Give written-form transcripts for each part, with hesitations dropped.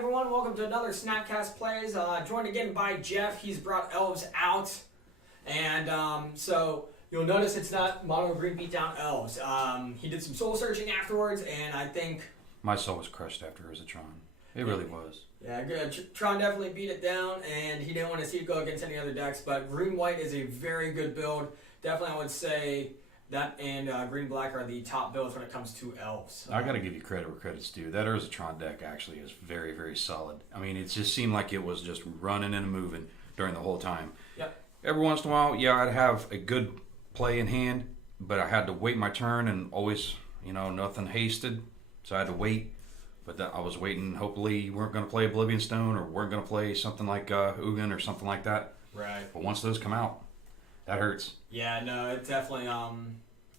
everyone, welcome to another SnapCast Plays. Joined again by Jeff. He's brought Elves out. And so you'll notice it's not Mono Green beat down Elves. He did some soul searching afterwards, and I think... My soul was crushed after Tron. It really was. Yeah, good. Tron definitely beat it down, and he didn't want to see it go against any other decks, but Green-White is a very good build. Definitely I would say that and Green-Black are the top builds when it comes to Elves. I got to give you credit where credit's due. That Tron deck actually is very, very solid. I mean, it just seemed like it was just running and moving during the whole time. Yep. Every once in a while, yeah, I'd have a good play in hand, but I had to wait my turn and always, nothing hasted, so I had to wait. But I was waiting. Hopefully, you weren't going to play Oblivion Stone or weren't going to play something like Ugin or something like that. Right. But once those come out, that hurts. Yeah, no, it's definitely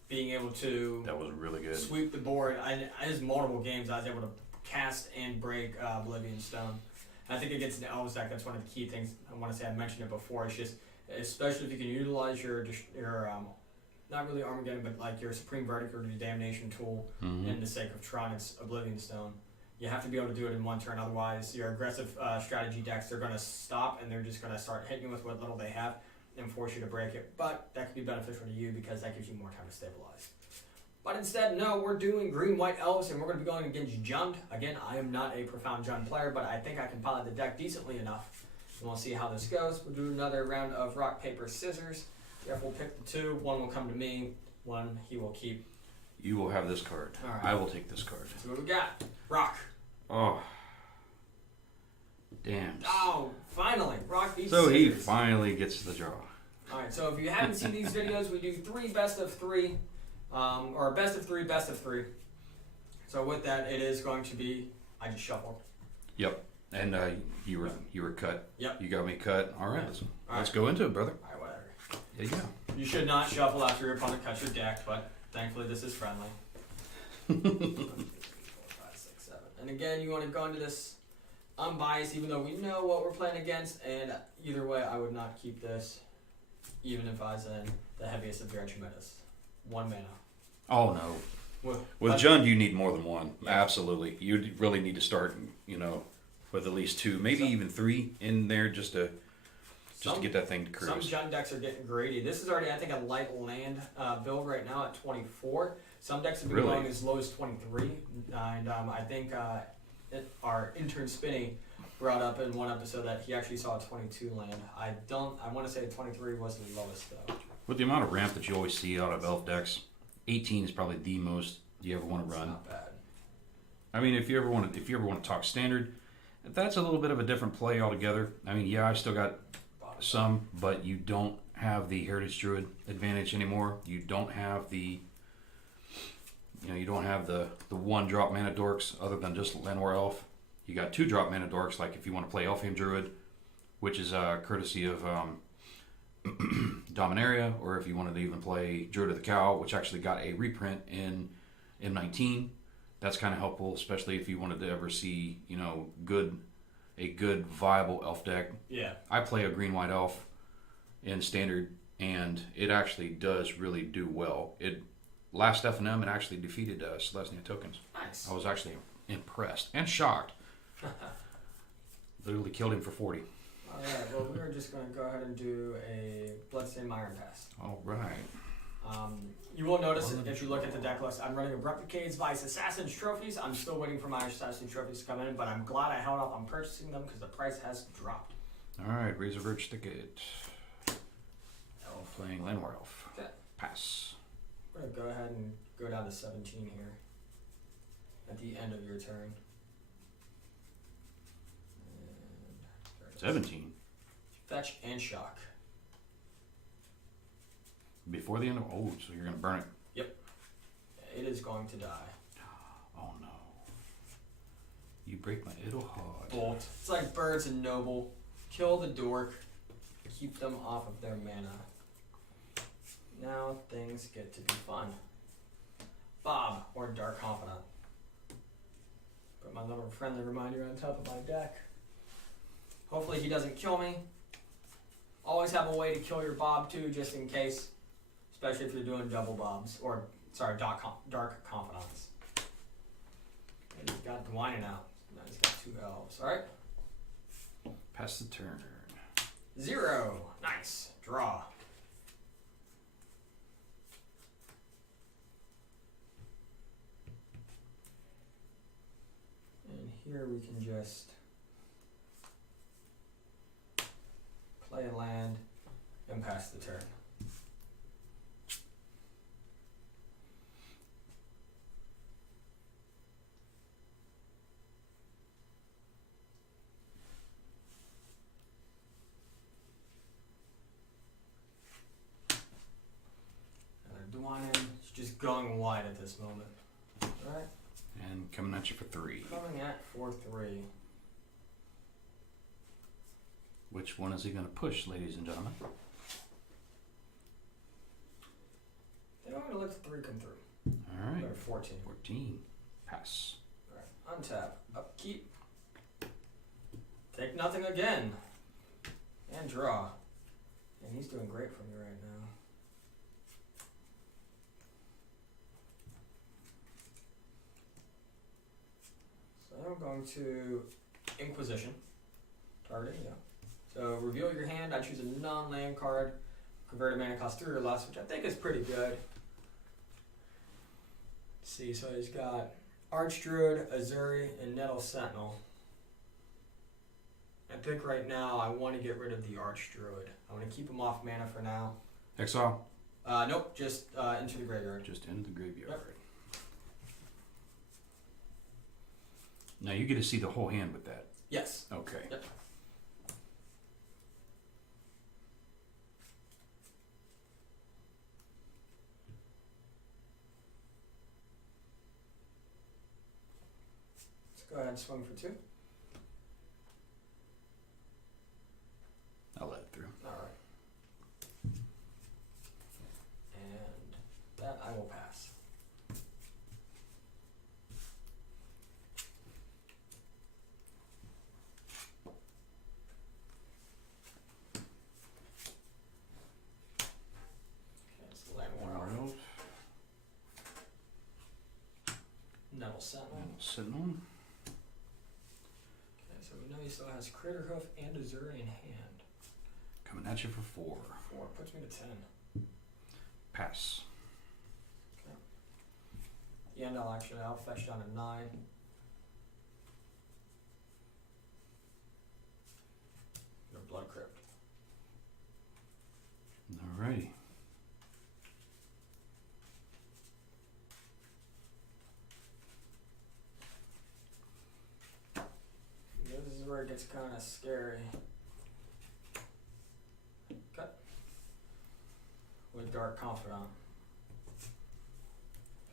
being able to... That was really good. Sweep the board. There's multiple games I was able to cast and break Oblivion Stone. I think against an Elves deck, that's one of the key things. I want to say I mentioned it before. It's just, especially if you can utilize your not really Armageddon, but like your Supreme Verdict or your Damnation tool in the sake of Tron, it's Oblivion Stone. You have to be able to do it in one turn. Otherwise, your aggressive strategy decks, they're going to stop and they're just going to start hitting you with what little they have and force you to break it. But that could be beneficial to you because that gives you more time to stabilize. But instead, no, we're doing Green-White Elves, and we're going to be going against Jund. Again, I am not a profound Jund player, but I think I can pilot the deck decently enough. And we'll see how this goes. We'll do another round of rock, paper, scissors. Jeff will pick the two. One will come to me. One he will keep. You will have this card. All right. I will take this card. So what we got? Rock. Oh. Damn. Oh, finally. Rock beats So scissors. he finally gets the draw. All right, so if you haven't seen these videos, we do 3 best of 3. Or best of 3, best of 3. So with that, it is going to be, I just shuffled. Yep. And you were cut. Yep. You got me cut. All right. Let's right. go into it, brother. All right, whatever. Yeah. You should not shuffle after your opponent cuts your deck, but thankfully this is friendly. 1, 2, 3, 4, 5, 6, 7. And again, you want to go into this unbiased, even though we know what we're playing against. And either way, I would not keep this, even if I was in the heaviest of your Archimedes. 1 mana. Oh, no. With Jund, you need more than one. Yeah. Absolutely. You really need to start, with at least 2, maybe even 3 in there just to get that thing to cruise. Some Jund decks are getting greedy. This is already, I think, a light land build right now at 24. Some decks have been going as low as 23. And I think our intern Spinny brought up in one episode that he actually saw a 22 land. I want to say 23 was the lowest, though. With the amount of ramp that you always see out of elf decks, 18 is probably the most you ever want to run. Not bad. I mean, if you ever want to talk standard, that's a little bit of a different play altogether. I mean, yeah, I still got some, but you don't have the Heritage Druid advantage anymore. You don't have the the 1-drop mana dorks other than just Llanowar Elf. You got 2-drop mana dorks, like if you want to play Elfheim Druid, which is courtesy of Dominaria, or if you wanted to even play Druid of the Cow, which actually got a reprint in M19. That's kind of helpful, especially if you wanted to ever see, a good viable elf deck. Yeah. I play a green-white elf in standard, and it actually does really do well. Last FNM, it actually defeated Selesnya tokens. Nice. I was actually impressed and shocked. Literally killed him for 40. All right, well, we're just going to go ahead and do a Bloodstained Iron Pass. All right. You will notice if you look at the deck list, I'm running a Replicates, Vice, Assassin's Trophies. I'm still waiting for my Assassin's Trophies to come in, but I'm glad I held off on purchasing them because the price has dropped. All right, Razor Verge Thicket. Elf. Playing Llanowar Elf. Okay. Pass. We're going to go ahead and go down to 17 here at the end of your turn. 17. Fetch and shock. Before the end of... Oh, so you're going to burn it. Yep. It is going to die. Oh, no. You break my idle heart. Bolt. It's like Birds and Noble. Kill the dork. Keep them off of their mana. Now things get to be fun. Bob, or Dark Confidant. Put my little friendly reminder on top of my deck. Hopefully he doesn't kill me. Always have a way to kill your Bob too, just in case. Especially if you're doing double Bobs. Or, sorry, Dark Confidants. And he's got the whining out. Now he's got 2 elves. Alright. Pass the turn. 0. Nice. Draw. And here we can just play a land and pass the turn. It's just going wide at this moment. Alright. And coming at you for 3. Coming at for 3. Which one is he going to push, ladies and gentlemen? They don't want to let the 3 come through. Alright. Or 14. 14. Pass. Alright. Untap. Upkeep. Take nothing again. And draw. And he's doing great for me right now. I'm going to Inquisition. Targeting, yeah. So reveal your hand. I choose a non-land card. Convert a mana cost 3 or less, which I think is pretty good. Let's see, so he's got Archdruid, Azuri, and Nettle Sentinel. I think right now I want to get rid of the Archdruid. I want to keep him off mana for now. Exile? Nope, just into the graveyard. Just into the graveyard. Yep. Now you get to see the whole hand with that. Yes. Okay. Yep. Let's go ahead and swing for 2. I'll let it through. Alright. And that I will pass. Nettle Sentinel. Sentinel. Okay, so we know he still has Critter Hoof and Azuri in hand. Coming at you for 4. 4 puts me to 10. Pass. Okay. The end I'll fetch down to 9. No Blood Crypt. Alrighty. This is where it gets kind of scary. Cut. With Dark Confidant.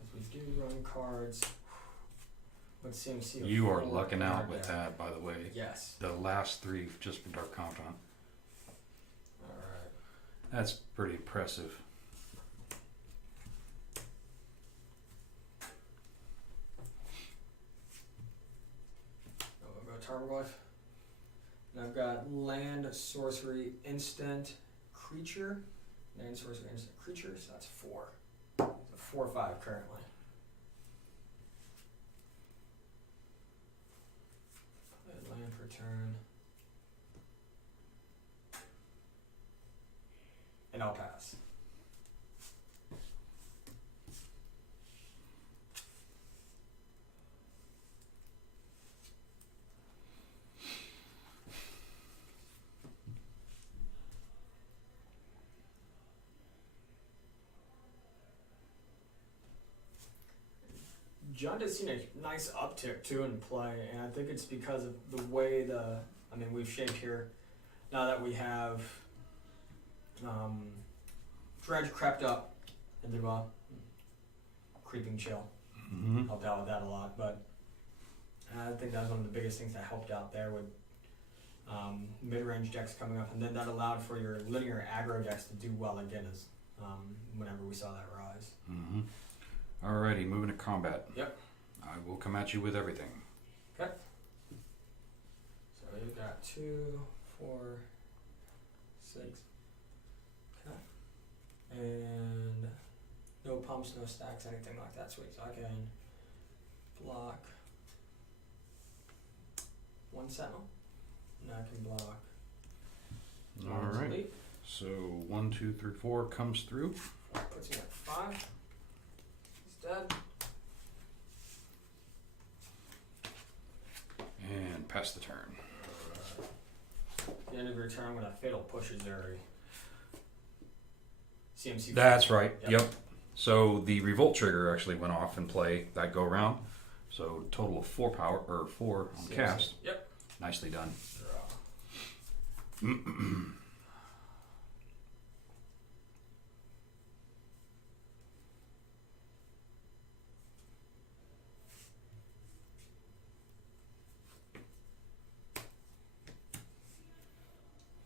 Because we do run cards with CMC. You are lucking out with that, by the way. Yes. The last 3 just from Dark Confidant. Alright. That's pretty impressive. I'll go Tarmogoyf. And I've got land, sorcery, instant, creature. Land, sorcery, instant, creature. So that's 4. So 4/5 currently. Play land for turn. And I'll pass. John has seen a nice uptick too in play, and I think it's because of the way we've shaped here. Now that we have Dredge crept up into Creeping Chill. Mm-hmm. Helped out with that a lot, but I think that was one of the biggest things that helped out there with mid-range decks coming up, and then that allowed for your linear aggro decks to do well again as whenever we saw that rise. Mm-hmm. Alrighty, moving to combat. Yep. I will come at you with everything. Okay. So you've got 2, 4, 6. Okay. And no pumps, no stacks, anything like that. Sweet. So I can block 1 sentinel. And I can block. All One's right. elite. So 1, 2, 3, 4 comes through. Puts him at 5. He's dead. And pass the turn. At the end of your turn, when a fatal pushes Zuri. CMC. That's right. Yep. Yep. So the revolt trigger actually went off in play that go round. So total of 4 power or 4 on CMC. cast. Yep. Nicely done. Draw.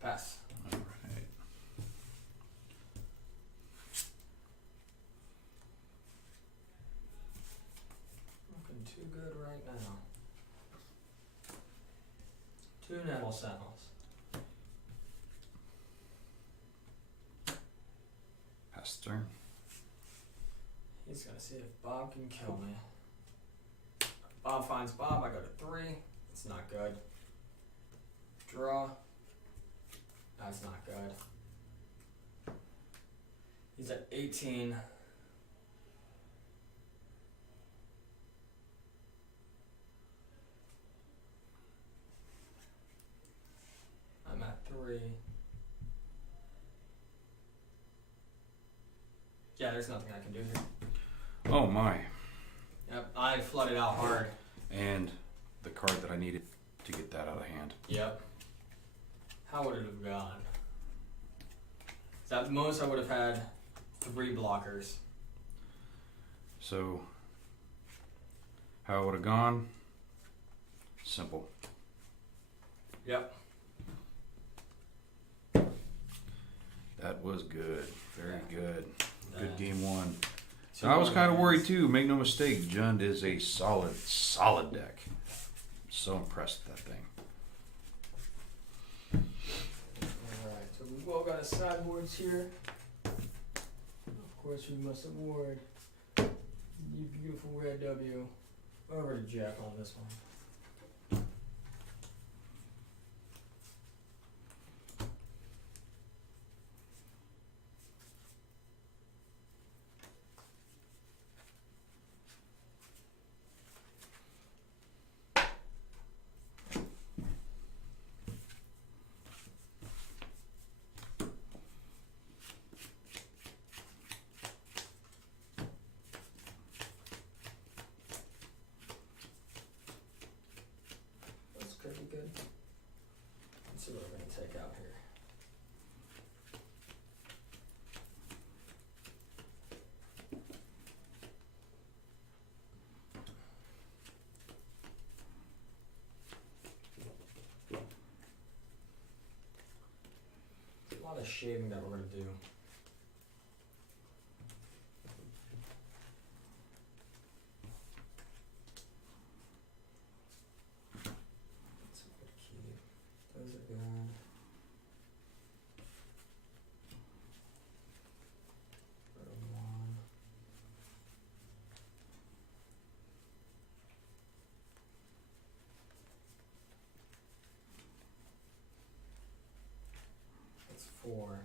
Pass. All right. Looking too good right now. 2 Nettle Sentinels. Pass the turn. He's gonna see if Bob can kill me. Bob finds Bob, I go to 3. It's not good. Draw. That's not good. He's at 18. I'm at 3. Yeah, there's nothing I can do here. Oh my. Yep, I flooded out hard. And the card that I needed to get that out of hand. Yep. How would it have gone? So at most I would have had 3 blockers. So how it would have gone? Simple. Yep. That was good. Very good. Good Yeah. game 1. Two I was more kind of worried games. too. Make no mistake, Jund is a solid deck. So impressed with that thing. Alright, so we've all got our sideboards here. Of course we must award you beautiful red W over to Jack on this one. That's pretty good. Let's see what we're gonna take out here. A lot of shaving that we're gonna do. That's a good key. Those are good. Go to 1. That's 4.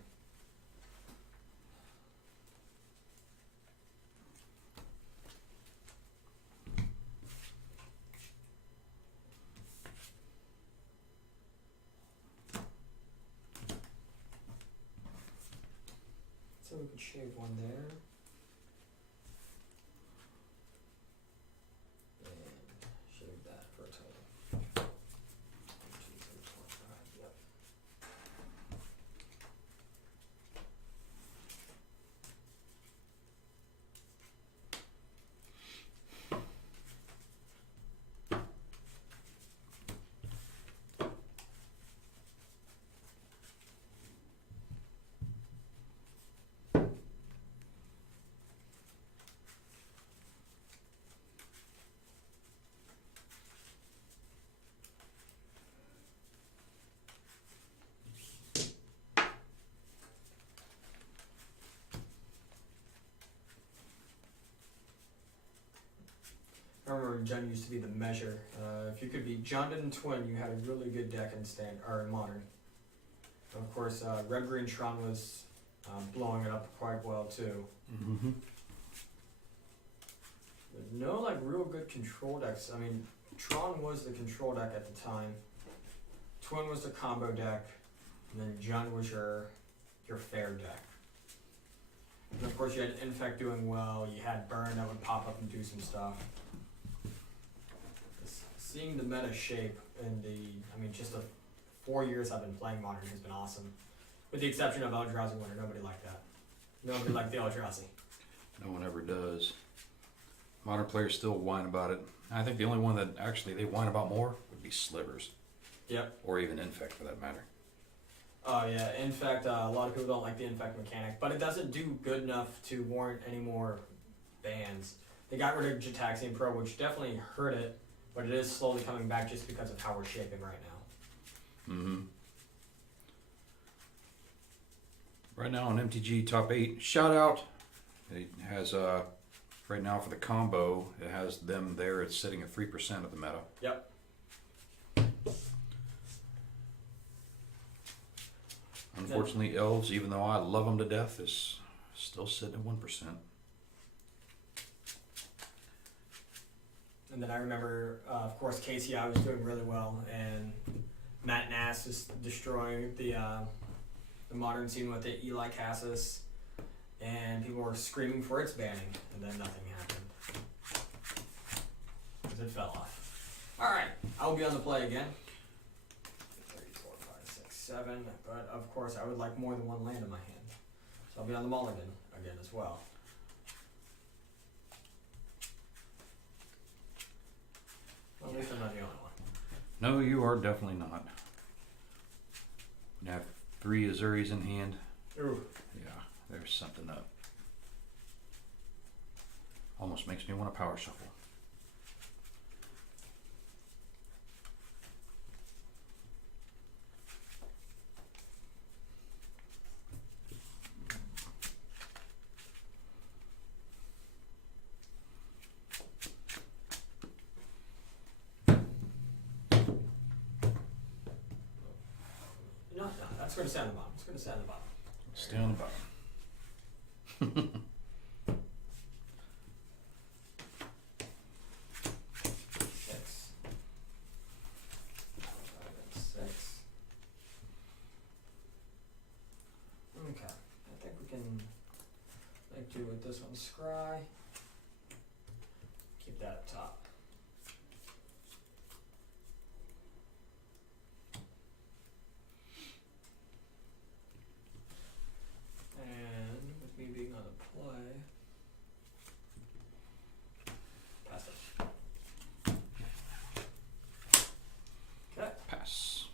So we could shave 1 there. And shave that for a total. 1, 2, 3, 4, 5. Yep. Jund used to be the measure. If you could be Jund and Twin, you had a really good deck in in Modern. And of course, Red Green Tron was blowing it up quite well too. Mm-hmm. But no, like real good control decks. I mean, Tron was the control deck at the time. Twin was the combo deck, and then Jund was your fair deck. And of course, you had Infect doing well. You had Burn that would pop up and do some stuff. Seeing the meta shape in just the 4 years I've been playing Modern has been awesome. With the exception of Eldrazi Winter, nobody liked that. Nobody liked the Eldrazi. No one ever does. Modern players still whine about it. I think the only one that actually they whine about more would be Slivers. Yep. Or even Infect for that matter. Oh yeah, in fact, a lot of people don't like the Infect mechanic, but it doesn't do good enough to warrant any more bans. They got rid of Jitaxian Pro, which definitely hurt it, but it is slowly coming back just because of how we're shaping right now. Mm-hmm. Right now on MTG Top 8, shout out. It has, right now for the combo, it has them there. It's sitting at 3% of the meta. Yep. Unfortunately, Elves, even though I love them to death, is still sitting at 1%. And then I remember, of course, KCI was doing really well, and Matt Nass is destroying the Modern scene with the Eli Cassis, and people were screaming for its banning, and then nothing happened. Because it fell off. Alright, I'll be on the play again. 3, 4, 5, 6, 7, but of course I would like more than one land in my hand. So I'll be on the mulligan again as well. Well, at least I'm not the only one. No, you are definitely not. You have 3 Azuris in hand. Ooh. Yeah, there's something up. Almost makes me want to power shuffle. No, that's going to stay on the bottom. It's going to stay on the bottom. Stay on the bottom. 6. 5 and 6. Okay. I think we can make do with this one. Scry. Keep that up top. And with me being on the play, pass it. Okay. Pass.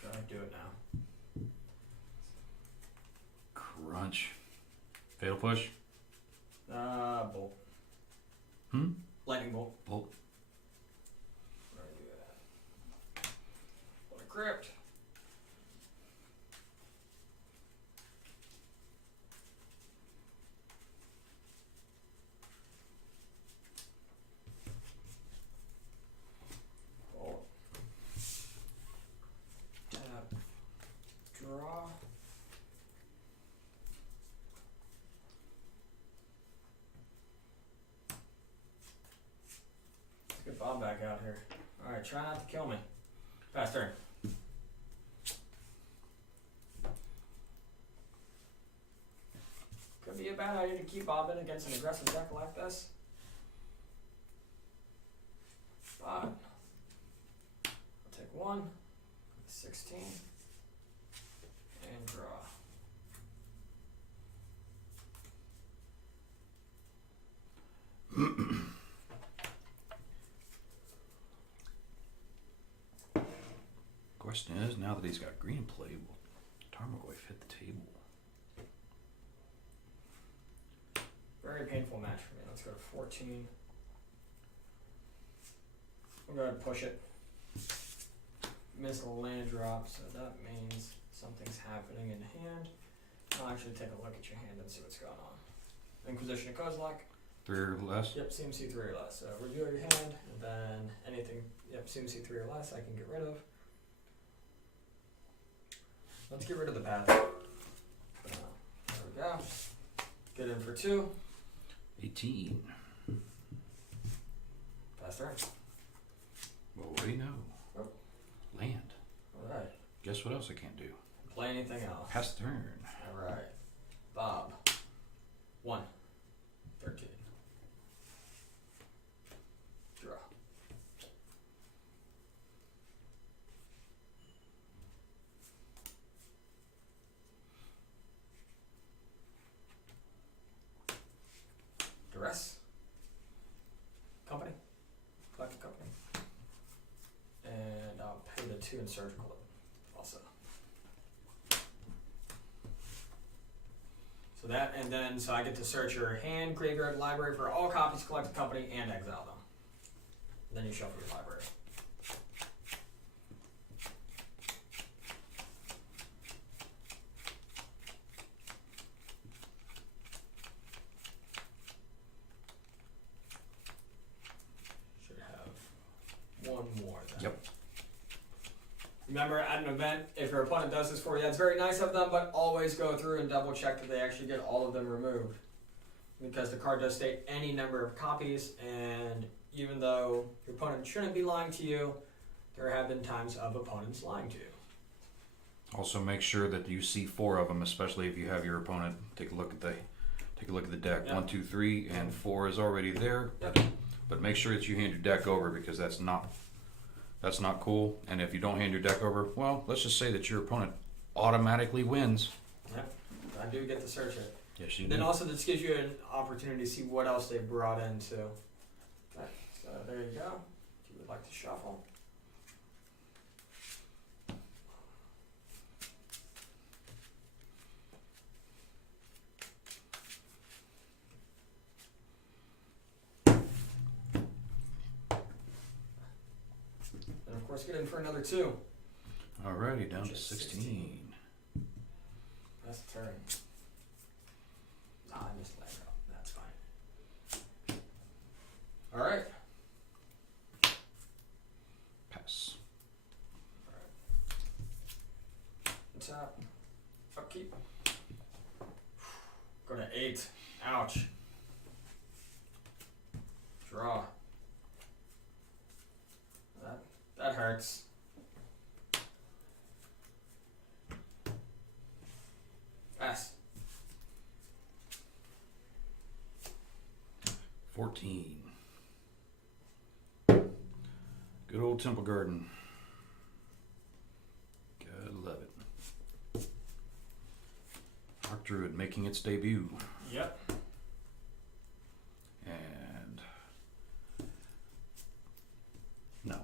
Should I do it now? Crunch. Fatal push. Bolt. Lightning bolt. Bolt. Where do I do that? What a crypt. Bolt. Tap. Draw. Let's get Bob back out here. Alright, try not to kill me. Fast turn. Could be a bad idea to keep Bob in against an aggressive deck like this. But I'll take 1, 16, and draw. Question is, now that he's got green in play, will Tarmogoyf hit the table? Very painful match for me. Let's go to 14. We'll go ahead and push it. Miss a land drop, so that means something's happening in hand. I'll actually take a look at your hand and see what's going on. Inquisition of Kozilek. 3 or less? Yep, CMC 3 or less. So review your hand, and then anything, yep, CMC 3 or less I can get rid of. Let's get rid of the path. There we go. Get in for 2. 18. Pass turn. Well, what do you know? Oh. Land. Alright. Guess what else I can't do? Play anything else. Pass the turn. Alright. Bob. 1. 13. Draw. Duress. Company. Collective company. And I'll pay the 2 in surgical also. So that, and then, so I get to search your hand, graveyard, library for all copies, collected company, and exile them. And then you shuffle your library. Should have one more then. Yep. Remember, at an event, if your opponent does this for you, that's very nice of them, but always go through and double check that they actually get all of them removed. Because the card does state any number of copies, and even though your opponent shouldn't be lying to you, there have been times of opponents lying to you. Also, make sure that you see 4 of them, especially if you have your opponent. Take a look at the deck. Yep. 1, 2, 3, and 4 is already there. Yep. But make sure that you hand your deck over, because that's not cool. And if you don't hand your deck over, well, let's just say that your opponent automatically wins. Yep, I do get to search it. Yes, you Then do. also this gives you an opportunity to see what else they brought in too. Okay, so there you go. If you would like to shuffle. And of course get in for another 2. Alrighty, down to Just 16. That's the turn. Nah, I missed that out. That's fine. Alright. Pass. Tap. Upkeep. Go to 8. Ouch. Draw. That hurts. Pass. 14. Good old Temple Garden. Gotta love it. Arc Druid making its debut. Yep. And no.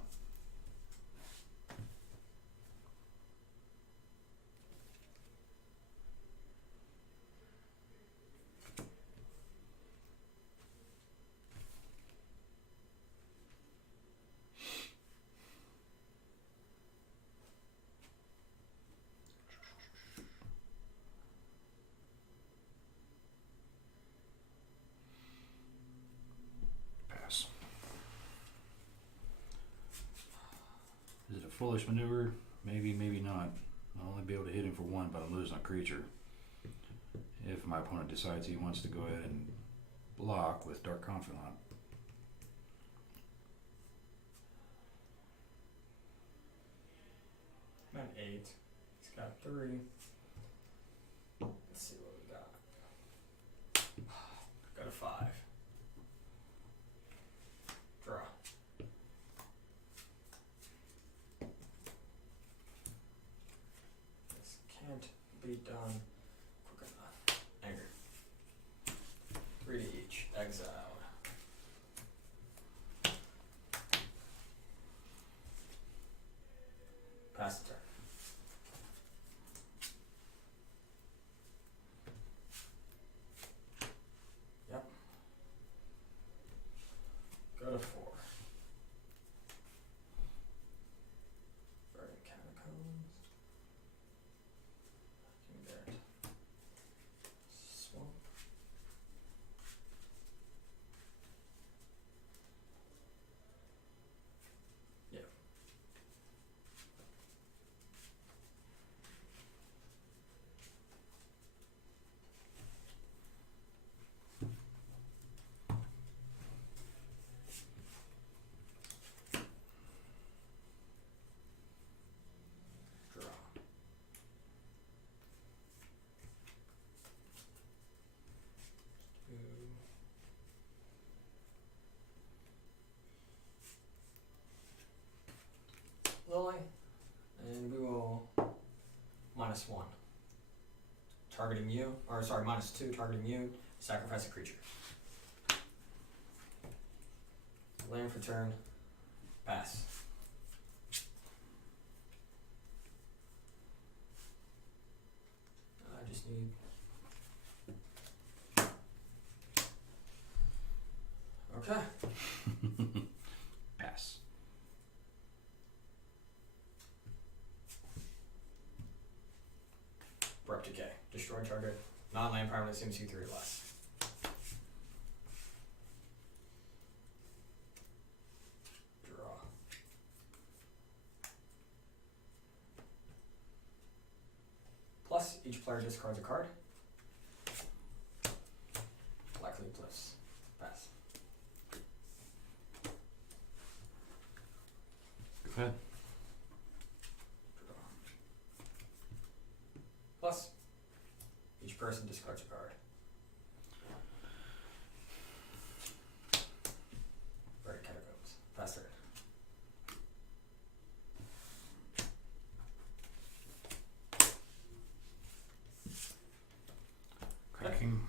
Pass. Is it a foolish maneuver? Maybe, maybe not. I'll only be able to hit him for 1, but I'm losing a creature. If my opponent decides he wants to go ahead and block with Dark Confidant. I'm at 8. He's got 3. Let's see what we got. Got a 5. Draw. This can't be done quick enough. Anger. 3 to each. Exile. Pass the turn. Yep. Go to 4. Burning Catacombs. Can get targeting you, or sorry, -2 targeting you. Sacrifice a creature. Land for turn. Pass. I just need. Okay. Pass. Abrupt Decay. Destroy target. Non-land permanent CMC 3 or less. Draw. Plus, each player discards a card. Likely plus. Pass. Go ahead. Draw. Plus, each person discards a card. Buried Catacombs. Pass turn. Cracking.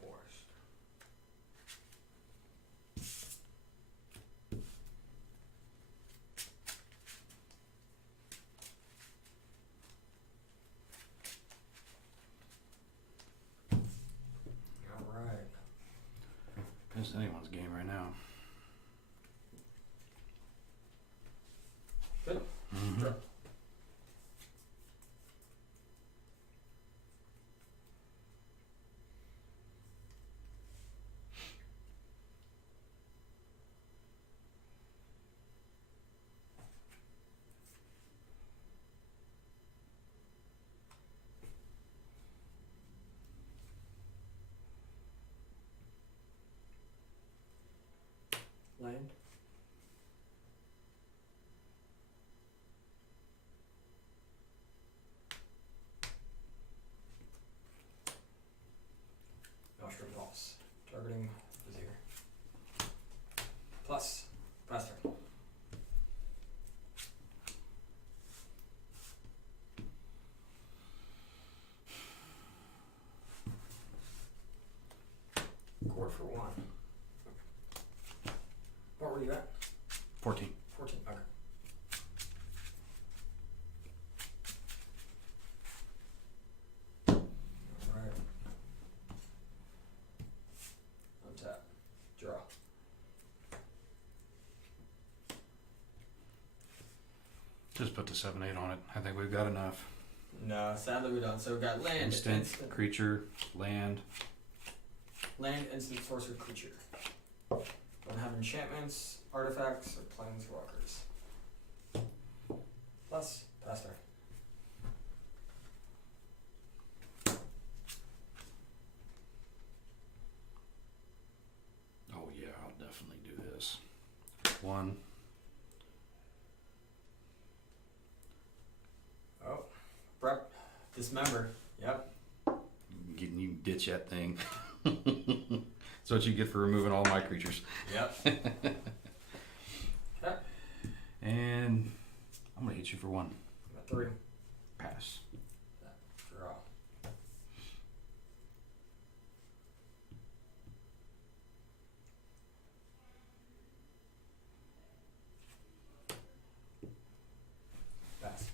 Forced. Alright. It's anyone's game right now. Good. Mm-hmm. Draw. Land. Nostrum Pulse. Targeting Vizier. Plus. Pass turn. Cord for 1. What were you at? 14. 14. Okay. Alright. Untap. Draw. Just put the 7/8 on it. I think we've got enough. No, sadly we don't. So we've got land, Instant, creature, land. land, instant, sorcerer, creature. Don't have enchantments, artifacts, or planeswalkers. Plus, pass turn. Oh yeah, I'll definitely do this. 1. Oh, prep. Dismember. Yep. Getting you ditch that thing. That's what you get for removing all my creatures. Yep. Okay. And I'm gonna hit you for 1. Got 3. Pass. Draw. Pass.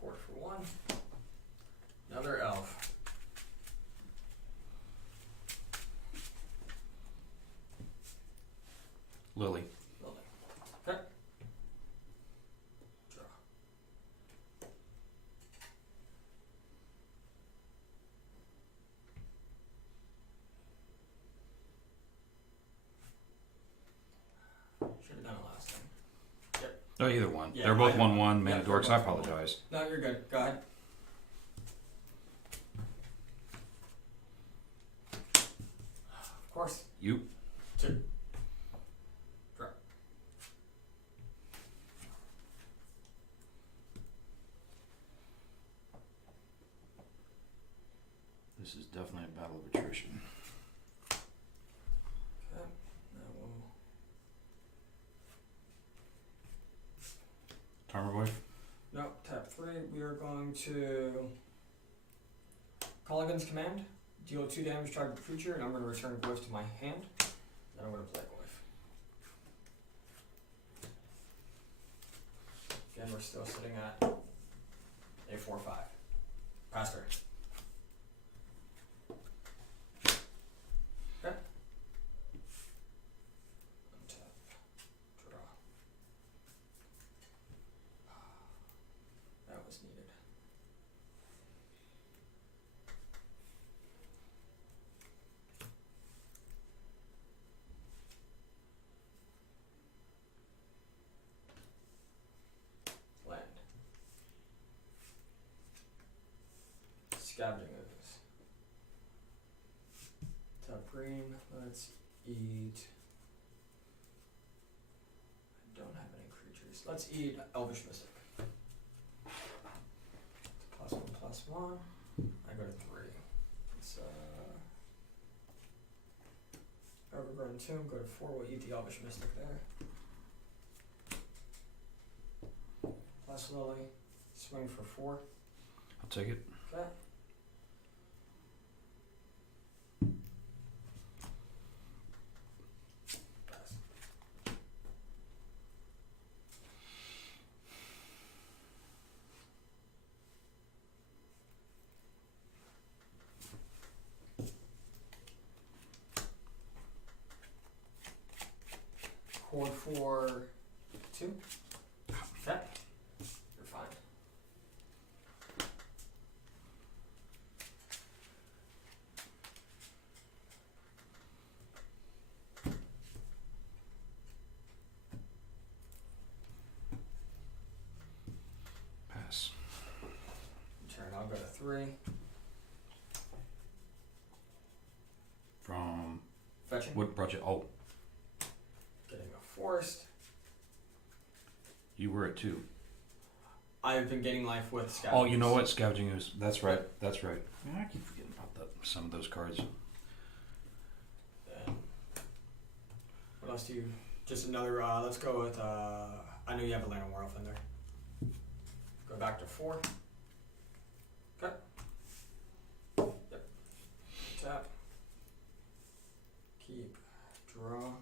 Cord for 1. Another elf. Lily. Building. Okay. Draw. Should have done it last time. Oh, either one. Yeah, They're both I- 1/1 yeah, mana they're dorks. I both 1/1. apologize. No, you're good. Go ahead. You. 2. Draw. This is definitely a battle of attrition. Okay. Now we'll Tarmogoyf. no, tap 3. We are going to call against command, deal 2 damage to target creature, and I'm going to return Glyph to my hand. Then I'm going to play Glyph. Again, we're still sitting at a 4/5. Pass turn. Okay. Untap. Draw. That was needed. Land. Scavenging Ooze. Tap green. Let's eat. I don't have any creatures. Let's eat Elvish Mystic. +1/+1. I go to 3. It's Overgrown Tomb. Go to 4. We'll eat the Elvish Mystic there. Plus Lily. Swing for 4. I'll take it. Okay. Pass. Cord for 2. Okay. You're fine. Pass. Turn. I'll go to 3. From Fetching. what project? Oh, Getting a forest. you were at 2. I've been getting life with scavengers. Oh, you know what? Scavenging is. That's right. That's right. Yeah, I keep forgetting about that. Some of those cards. Then what else do you? Just another. Let's go with. I know you have a Land of Werewolf in there. Go back to 4. Okay. Yep. Tap. Keep. Draw.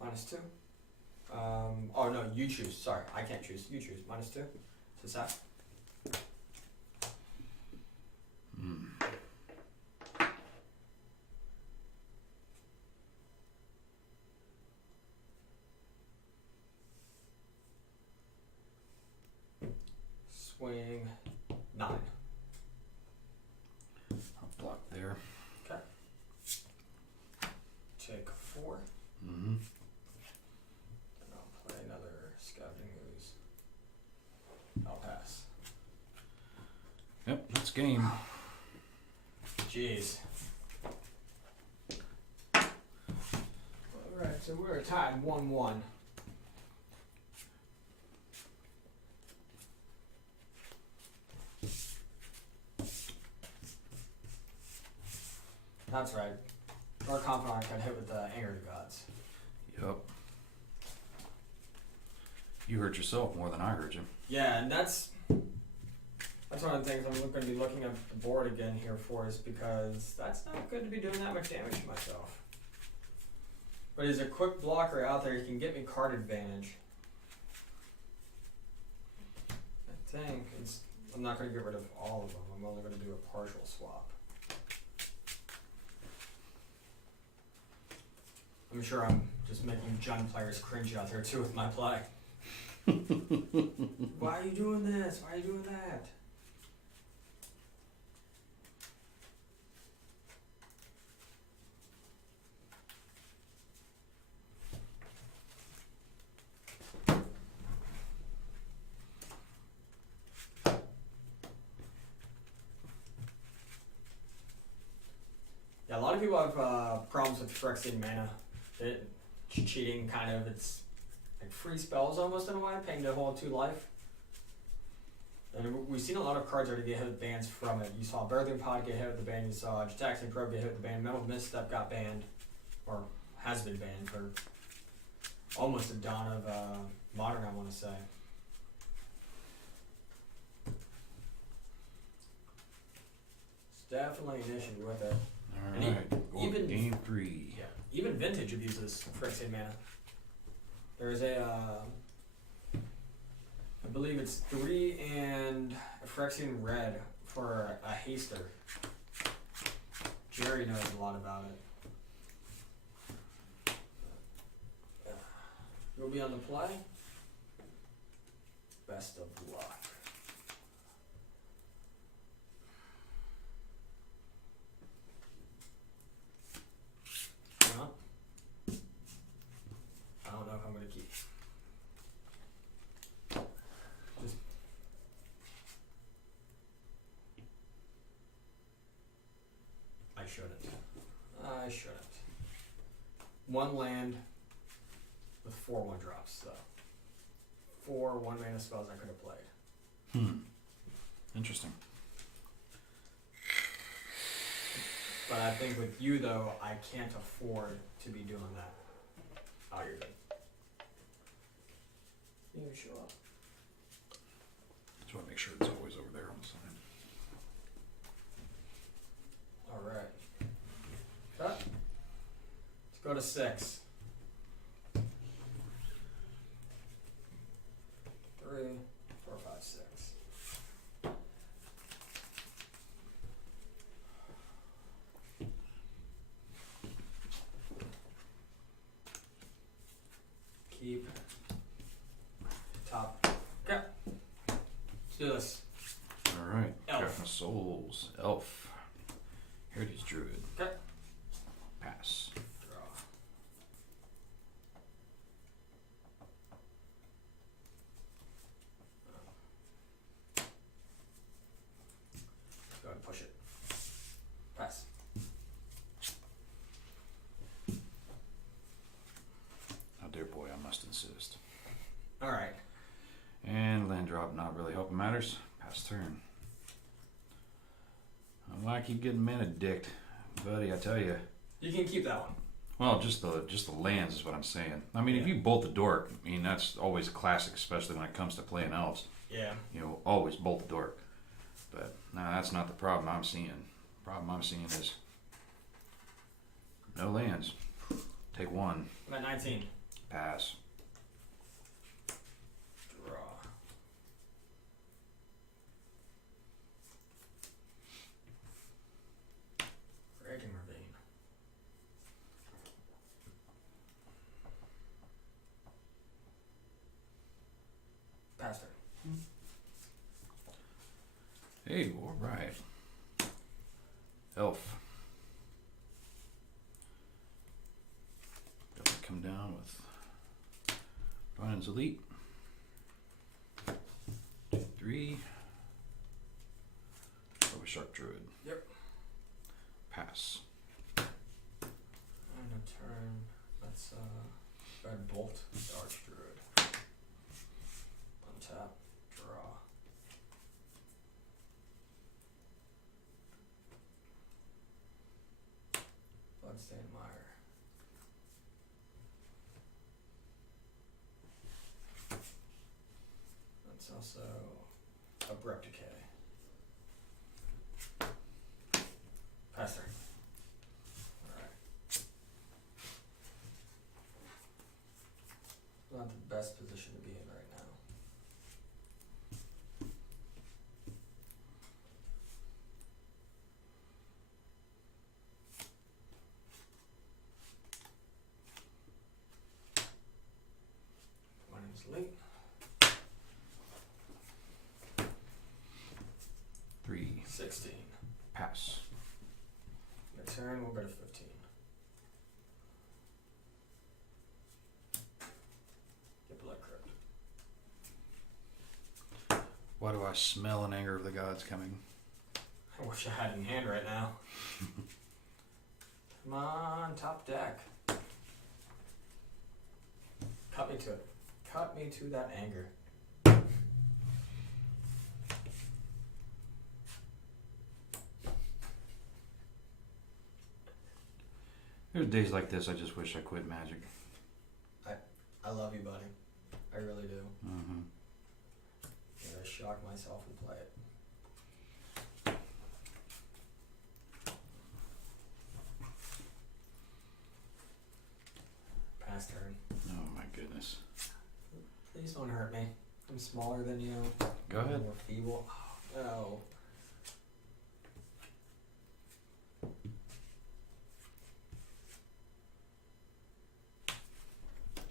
-2. Oh no, you choose. Sorry, I can't choose. You choose. -2. To sap. Hmm. Swing 9. I'll block there. Okay. Take 4. Mm-hmm. And I'll play another Scavenging Ooze. I'll pass. Yep, that's game. Jeez. Alright, so we're tied 1-1. That's right. Dark Confidant got hit with the Anger of the Gods. Yep. You hurt yourself more than I hurt you. Yeah, and that's one of the things I'm going to be looking at the board again here for, is because that's not good to be doing that much damage to myself. But as a quick blocker out there, he can get me card advantage. I think I'm not going to get rid of all of them. I'm only going to do a partial swap. I'm sure I'm just making Jund players cringe out there too with my play. Why are you doing this? Why are you doing that? of people have problems with Phyrexian mana. It's cheating, kind of. It's like free spells almost in a way, paying to hold 2 life. And we've seen a lot of cards already get hit with bans from it. You saw Birthing Pod get hit with the ban. You saw Jataxian Probe get hit with the ban. Metal Misstep got banned, or has been banned for almost a dawn of Modern, I want to say. It's definitely an issue with it. Alright, even game 3. Yeah, even Vintage abuses Phyrexian mana. There's a, I believe it's 3 and a Phyrexian red for a haster. Jerry knows a lot about it. You'll be on the play. Best of luck. Hang on. I don't know if I'm going to keep. Just I shouldn't. I shouldn't. 1 land with 4 1-drops, though. 4 1-mana spells I could have played. Interesting. But I think with you, though, I can't afford to be doing that. Oh, you're good. You can show up. Just want to make sure it's always over there on the side. Alright. Cut. Let's go to 6. 3, 4, 5, 6. Keep. Top. Okay. Let's do this. Alright, Elf. Captain of Souls, Elf, Heritage Druid. Okay. Pass. Draw. Go ahead and push it. Pass. Oh dear boy, I must insist. Alright. And land drop not really helping matters. Pass turn. Well, I keep getting mana dicked, buddy. I tell you. You can keep that one. Well, just the lands is what I'm saying. I mean, if you bolt the dork, I mean that's always a classic, especially when it comes to playing elves. Yeah. You know, always bolt the dork. But no, that's not the problem I'm seeing. The problem I'm seeing is no lands. Take 1. I'm at 19. Pass. Draw. Raging Ravine. Pass turn. Hey, all right. Elf. Got to come down with Brian's Elite. 2, 3. Over Shark Druid. Yep. Pass. And a turn. Let's go ahead and bolt the Archdruid. Untap. Draw. Bloodstained Mire. That's also Abrupt Decay. Pass turn. Alright. Not the best position to be in right now. My name's Lee. 3. 16. Pass. Next turn, we'll go to 15. Get Blood Crypt. Why do I smell an Anger of the Gods coming? I wish I had it in hand right now. Come on, top deck. Cut me to it. Cut me to that anger. There's days like this I just wish I quit Magic. I love you, buddy. I really do. Mm-hmm. I'm gonna shock myself and play it. Pass turn. Oh my goodness. Please don't hurt me. I'm smaller than you. Go ahead. I'm more feeble. Oh, no.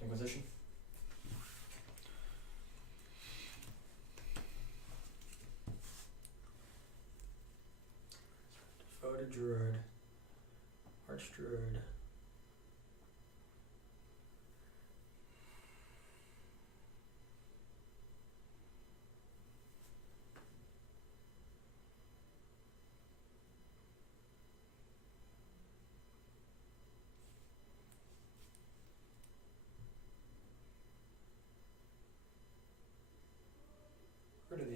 Inquisition. Devoted Druid. Archdruid. Rid of the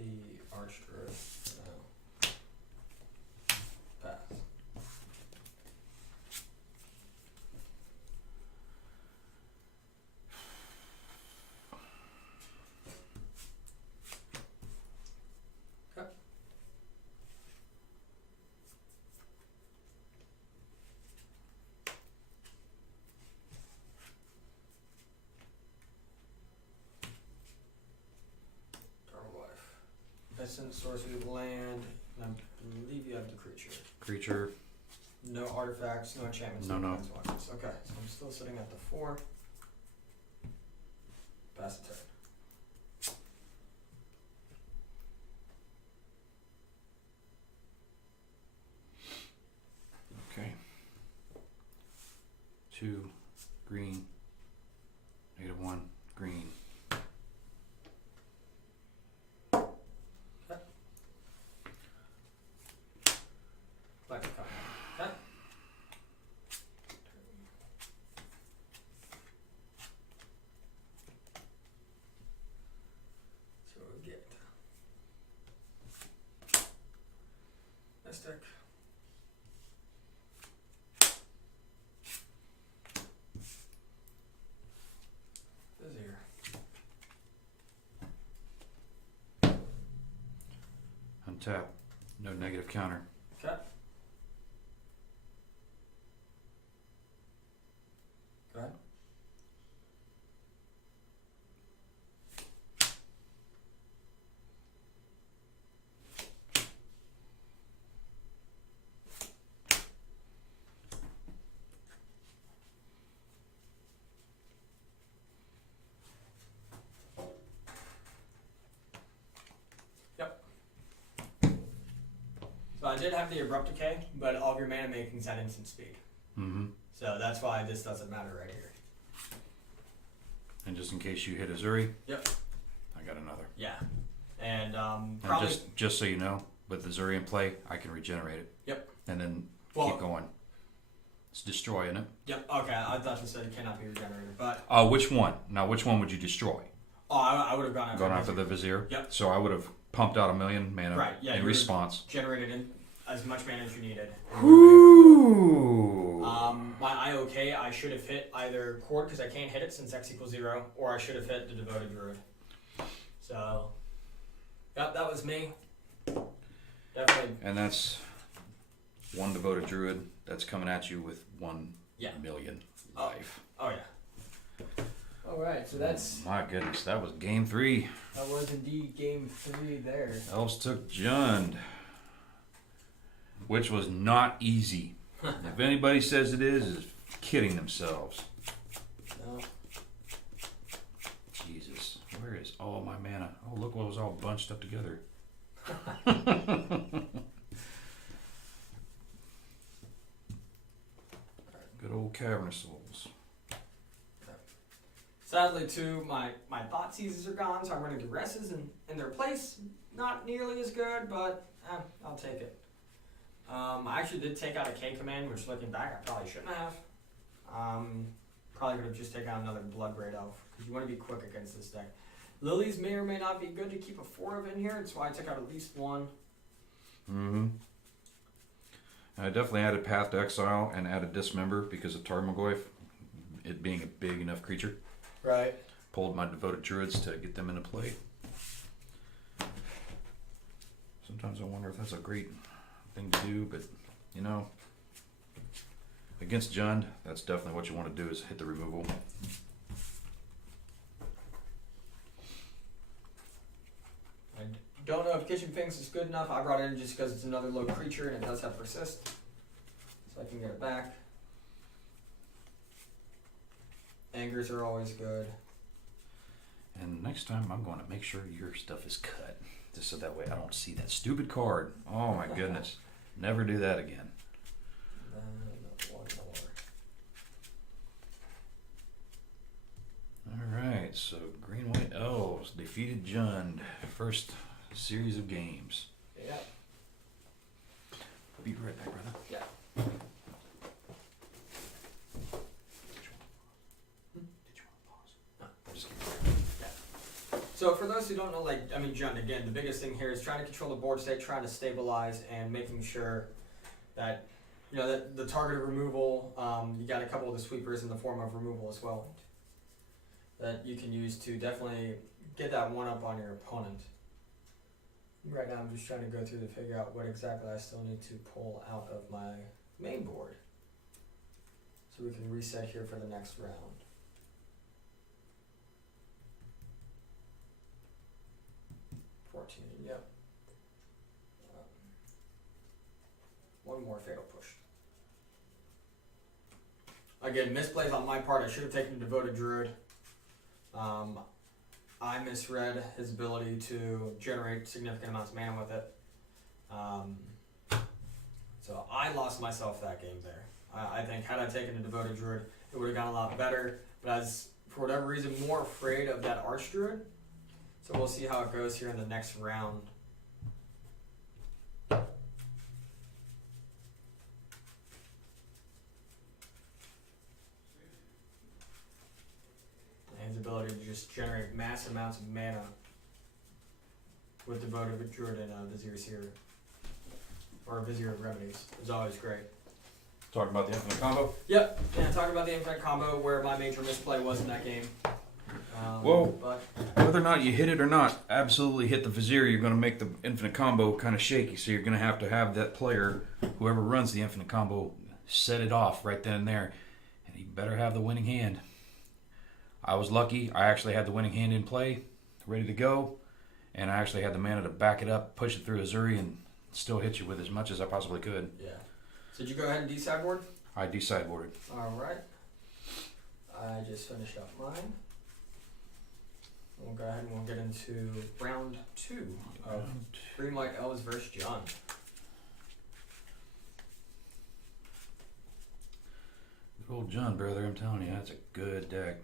Archdruid. No. Pass. Cut. Dark Life. Essence, sorcery, land, and I believe you have the creature. Creature. No artifacts, no enchantments, No. planeswalkers. Okay, so I'm still sitting at the 4. Pass the turn. Okay. 2 green. -1 green. Black card. Okay. So we get Mystic. Vizier. Untap. No negative counter. Okay. Go ahead. Yep. So I did have the Abrupt Decay, but all of your mana making's at instant speed. Mm-hmm. So that's why this doesn't matter right here. And just in case you hit Azuri. Yep. I got another. Yeah. And And probably just so you know, with Azuri in play, I can regenerate it. Yep. And then Well- keep going. It's destroying it. Yep. Okay. I thought you said it cannot be regenerated, but Which one? Now, which one would you destroy? I would have gone after Gone after the Vizier? Yep. So I would have pumped out 1,000,000 mana Right, yeah, in you response. generated in as much mana as you needed. Ooh. My IOK, I should have hit either Cord because I can't hit it since X equals 0, or I should have hit the Devoted Druid. So, yep, that was me. Definitely. And that's one devoted druid that's coming at you with 1,000,000 Oh. life. Oh yeah. All right, so that's My goodness, that was game 3. that was indeed game 3 there. Elves took Jund, which was not easy. If anybody says it is kidding themselves. No. Jesus, where is all my mana? Oh, look what was all bunched up together. Good old Cavern Souls. Sadly, too, my thought seizes are gone, so I'm running duresses in their place. Not nearly as good, but I'll take it. I actually did take out a K command, which looking back I probably shouldn't have. Probably could have just taken out another Bloodbraid Elf, because you want to be quick against this deck. Lilies may or may not be good to keep a 4 of in here, that's why I took out at least one. Mm-hmm. I definitely added Path to Exile and added Dismember because of Tarmogoyf, it being a big enough creature. Right. Pulled my Devoted Druids to get them into play. Sometimes I wonder if that's a great thing to do, but you know, against Jund, that's definitely what you want to do is hit the removal. I don't know if Kitchen Finks is good enough. I brought it in just because it's another low creature and it does have Persist, so I can get it back. Angers are always good. And next time I'm going to make sure your stuff is cut, just so that way I don't see that stupid card. Oh my goodness. Never do that again. Then one more. Alright, so Green White Elves defeated Jund. First series of games. Yeah. Be right back, brother. Yeah. So for those who don't know, Jund, again, the biggest thing here is trying to control the board state, trying to stabilize, and making sure that, that the targeted removal, you got a couple of the sweepers in the form of removal as well, that you can use to definitely get that one up on your opponent. Right now I'm just trying to go through to figure out what exactly I still need to pull out of my main board, so we can reset here for the next round. Yep. One more fatal push. Again, misplays on my part. I should have taken Devoted Druid. I misread his ability to generate significant amounts of mana with it. So I lost myself that game there. I think had I taken a Devoted Druid, it would have gone a lot better. But I was, for whatever reason, more afraid of that Archdruid. So we'll see how it goes here in the next round. And his ability to just generate mass amounts of mana with Devoted Druid and Vizier Seer, or Vizier of Remedies, is always great. Talking about the Infinite Combo? Yep, yeah, talking about the Infinite Combo where my major misplay was in that game. But whether or not you hit it or not, absolutely hit the Vizier. You're going to make the Infinite Combo kind of shaky, so you're going to have that player, whoever runs the Infinite Combo, set it off right then and there, and he better have the winning hand. I was lucky. I actually had the winning hand in play, ready to go, and I actually had the mana to back it up, push it through Azuri, and still hit you with as much as I possibly could. Yeah. So did you go ahead and de-sideboard? I de-sideboarded. Alright. I just finished up mine. We'll go ahead and we'll get into round 2 of Green White Elves versus Jund. Good old Jund, brother, I'm telling you, that's a good deck.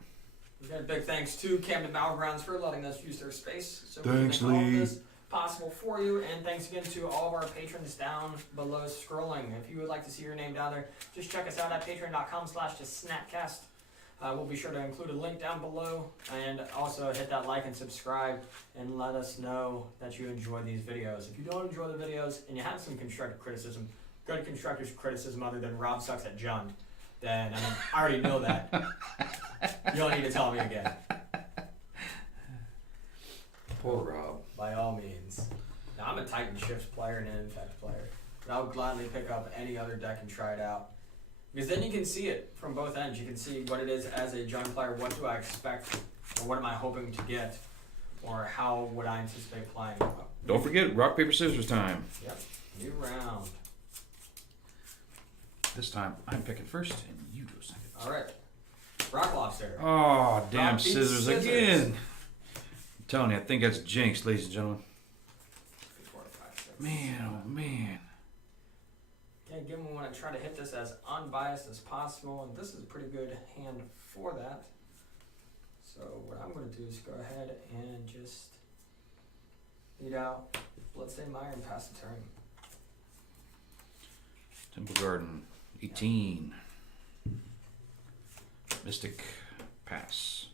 We got a big thanks to Camden Battlegrounds for letting us use their space. So thanks, we can make all Lee. of this possible for you, and thanks again to all of our patrons down below scrolling. If you would like to see your name down there, just check us out at patreon.com/SnapCast. We'll be sure to include a link down below, and also hit that like and subscribe and let us know that you enjoy these videos. If you don't enjoy the videos and you have some constructive criticism, good constructive criticism other than Rob sucks at Jund, then I already know that. You don't need to tell me again. Poor Rob. By all means. Now I'm a Titan Shifts player and an Infect player, but I'll gladly pick up any other deck and try it out. Because then you can see it from both ends. You can see what it is as a Jund player, what do I expect, or what am I hoping to get, or how would I anticipate playing. Don't forget, rock, paper, scissors time. Yep, new round. This time, I'm picking first, and you go second. Alright, Rock Lobster. Oh, damn, Rock, beats, scissors again. I'm telling you, I think that's jinxed, ladies and gentlemen. 4, 5, 6. Man, oh man. Yeah, again, we want to try to hit this as unbiased as possible, and this is a pretty good hand for that. So what I'm going to do is go ahead and just beat out Bloodstained Mire and pass the turn. Temple Garden, 18. Mystic, pass.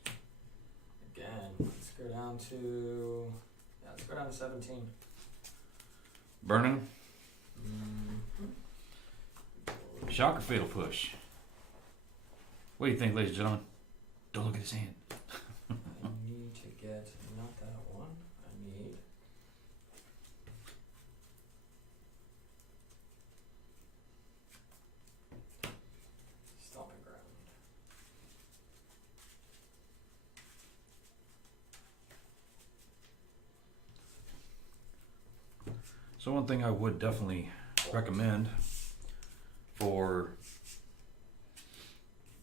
Again, let's go down to 17. Burning. Shock or fatal push? What do you think, ladies and gentlemen? Don't look at his hand. I need to get, not that one. I need. Stomping ground. So one thing I would definitely recommend for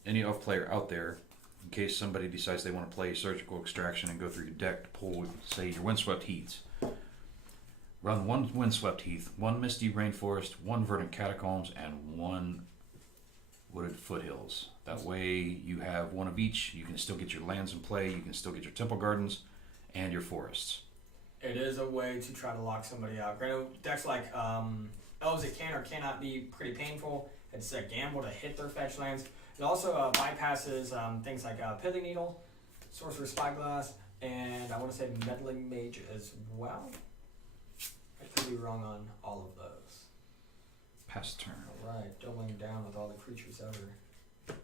any elf player out there, in case somebody decides they want to play surgical extraction and go through your deck to pull, say, your windswept heaths. Run one windswept heath, one misty rainforest, one verdant catacombs, and one wooded foothills. That way you have one of each. You can still get your lands in play, you can still get your temple gardens and your forests. It is a way to try to lock somebody out. Granted, decks like Elves, it can or cannot be pretty painful. It's a gamble to hit their fetch lands. It also bypasses things like Pithing Needle, Sorcerer's Spyglass, and I want to say Meddling Mage as well. I could be wrong on all of those. Pass turn. Alright, doubling down with all the creatures ever.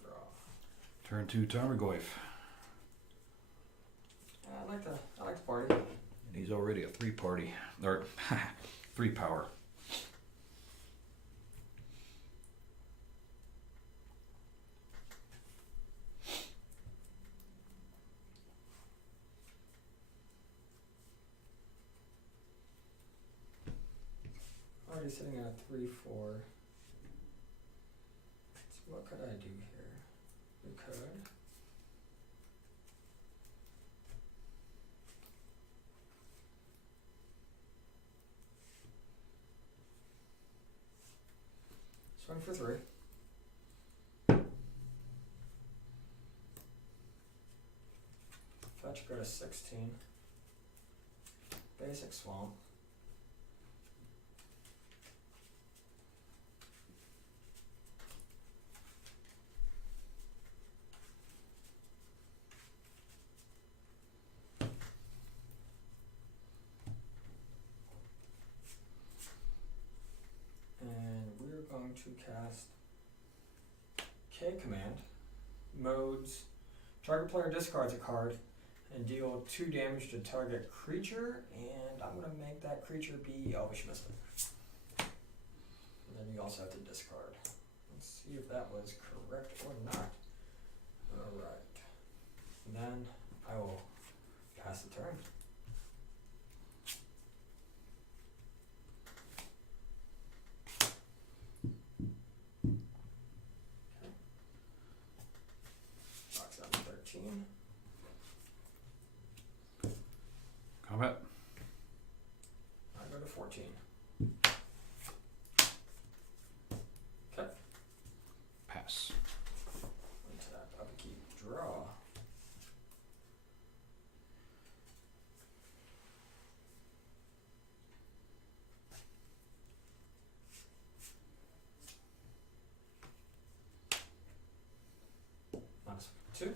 Draw. Turn 2, Tarmogoyf. I like the party. And he's already a 3 party, or 3 power. Already sitting at a 3-4. So what could I do here? We could. Swing for 3. Fetch, go to 16. Basic swamp. And we're going to cast K command. Modes. Target player discards a card and deal 2 damage to target creature, and I'm going to make that creature be Elvish Misfit. And then you also have to discard. Let's see if that was correct or not. Alright. Then I will pass the turn. Box out 13. Combat. I go to 14. Okay. Pass. Untap, upkeep, draw. -2.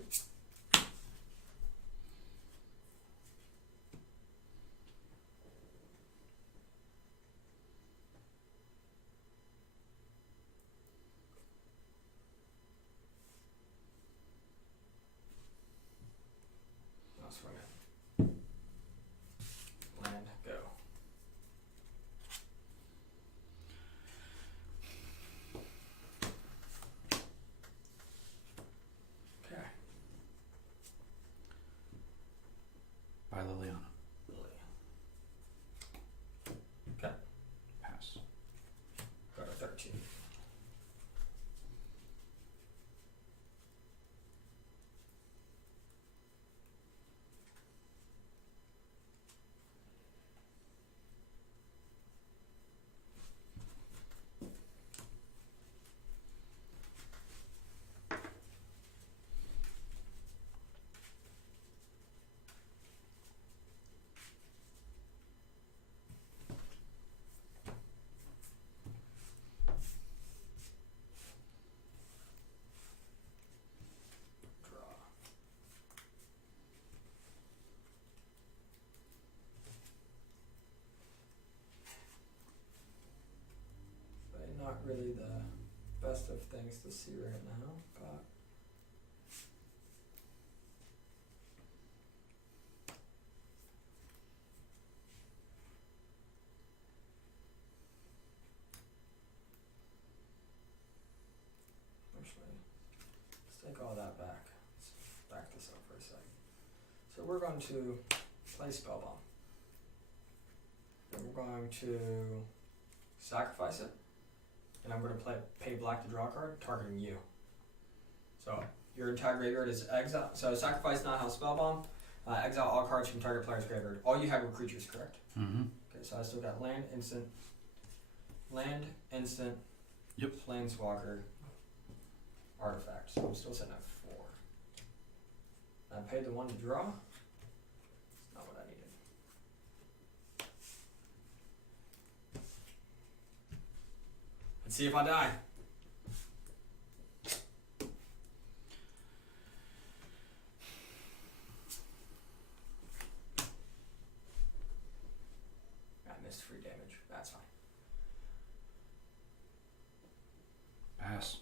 I'll swing it. Land, go. Okay. really the best of things to see right now, but actually, let's take all that back. Let's back this up for a second. So we're going to play Spellbomb. And we're going to sacrifice it. And I'm going to pay black to draw a card, targeting you. So your entire graveyard is exile. So sacrifice non-health Spellbomb. Exile all cards from target player's graveyard. All you had were creatures, correct? Mm-hmm. Okay, so I still got land, instant, Yep. planeswalker, artifact. So I'm still sitting at 4. I paid the 1 to draw. It's not what I needed. Let's see if I die. I missed free damage. That's fine. Pass.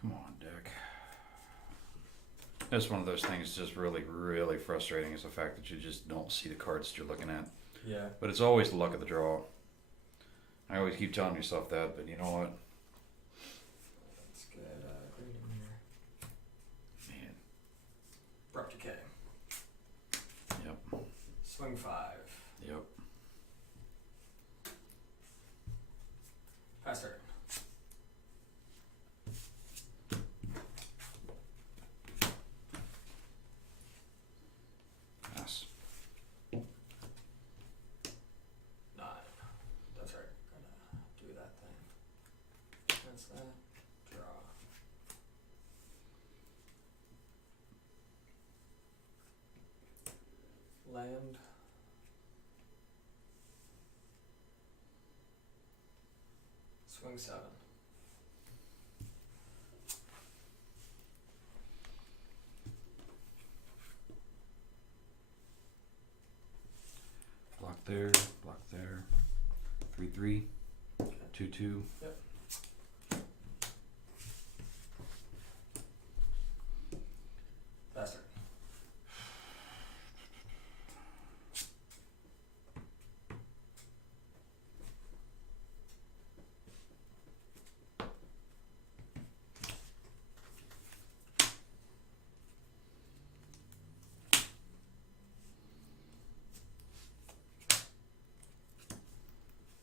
Come on, deck. That's one of those things just really, really frustrating is the fact that you just don't see the cards that you're looking at. Yeah. But it's always the luck of the draw. I always keep telling yourself that, but you know what? Let's get green in here. Man. Abrupt decay. Yep. Swing 5. Yep. Pass turn. Pass. 9. That's right. Gonna do that thing. That's that. Draw. Land. Swing 7. Block there. Block there. 3/3. 2/2. Yep. Pass turn.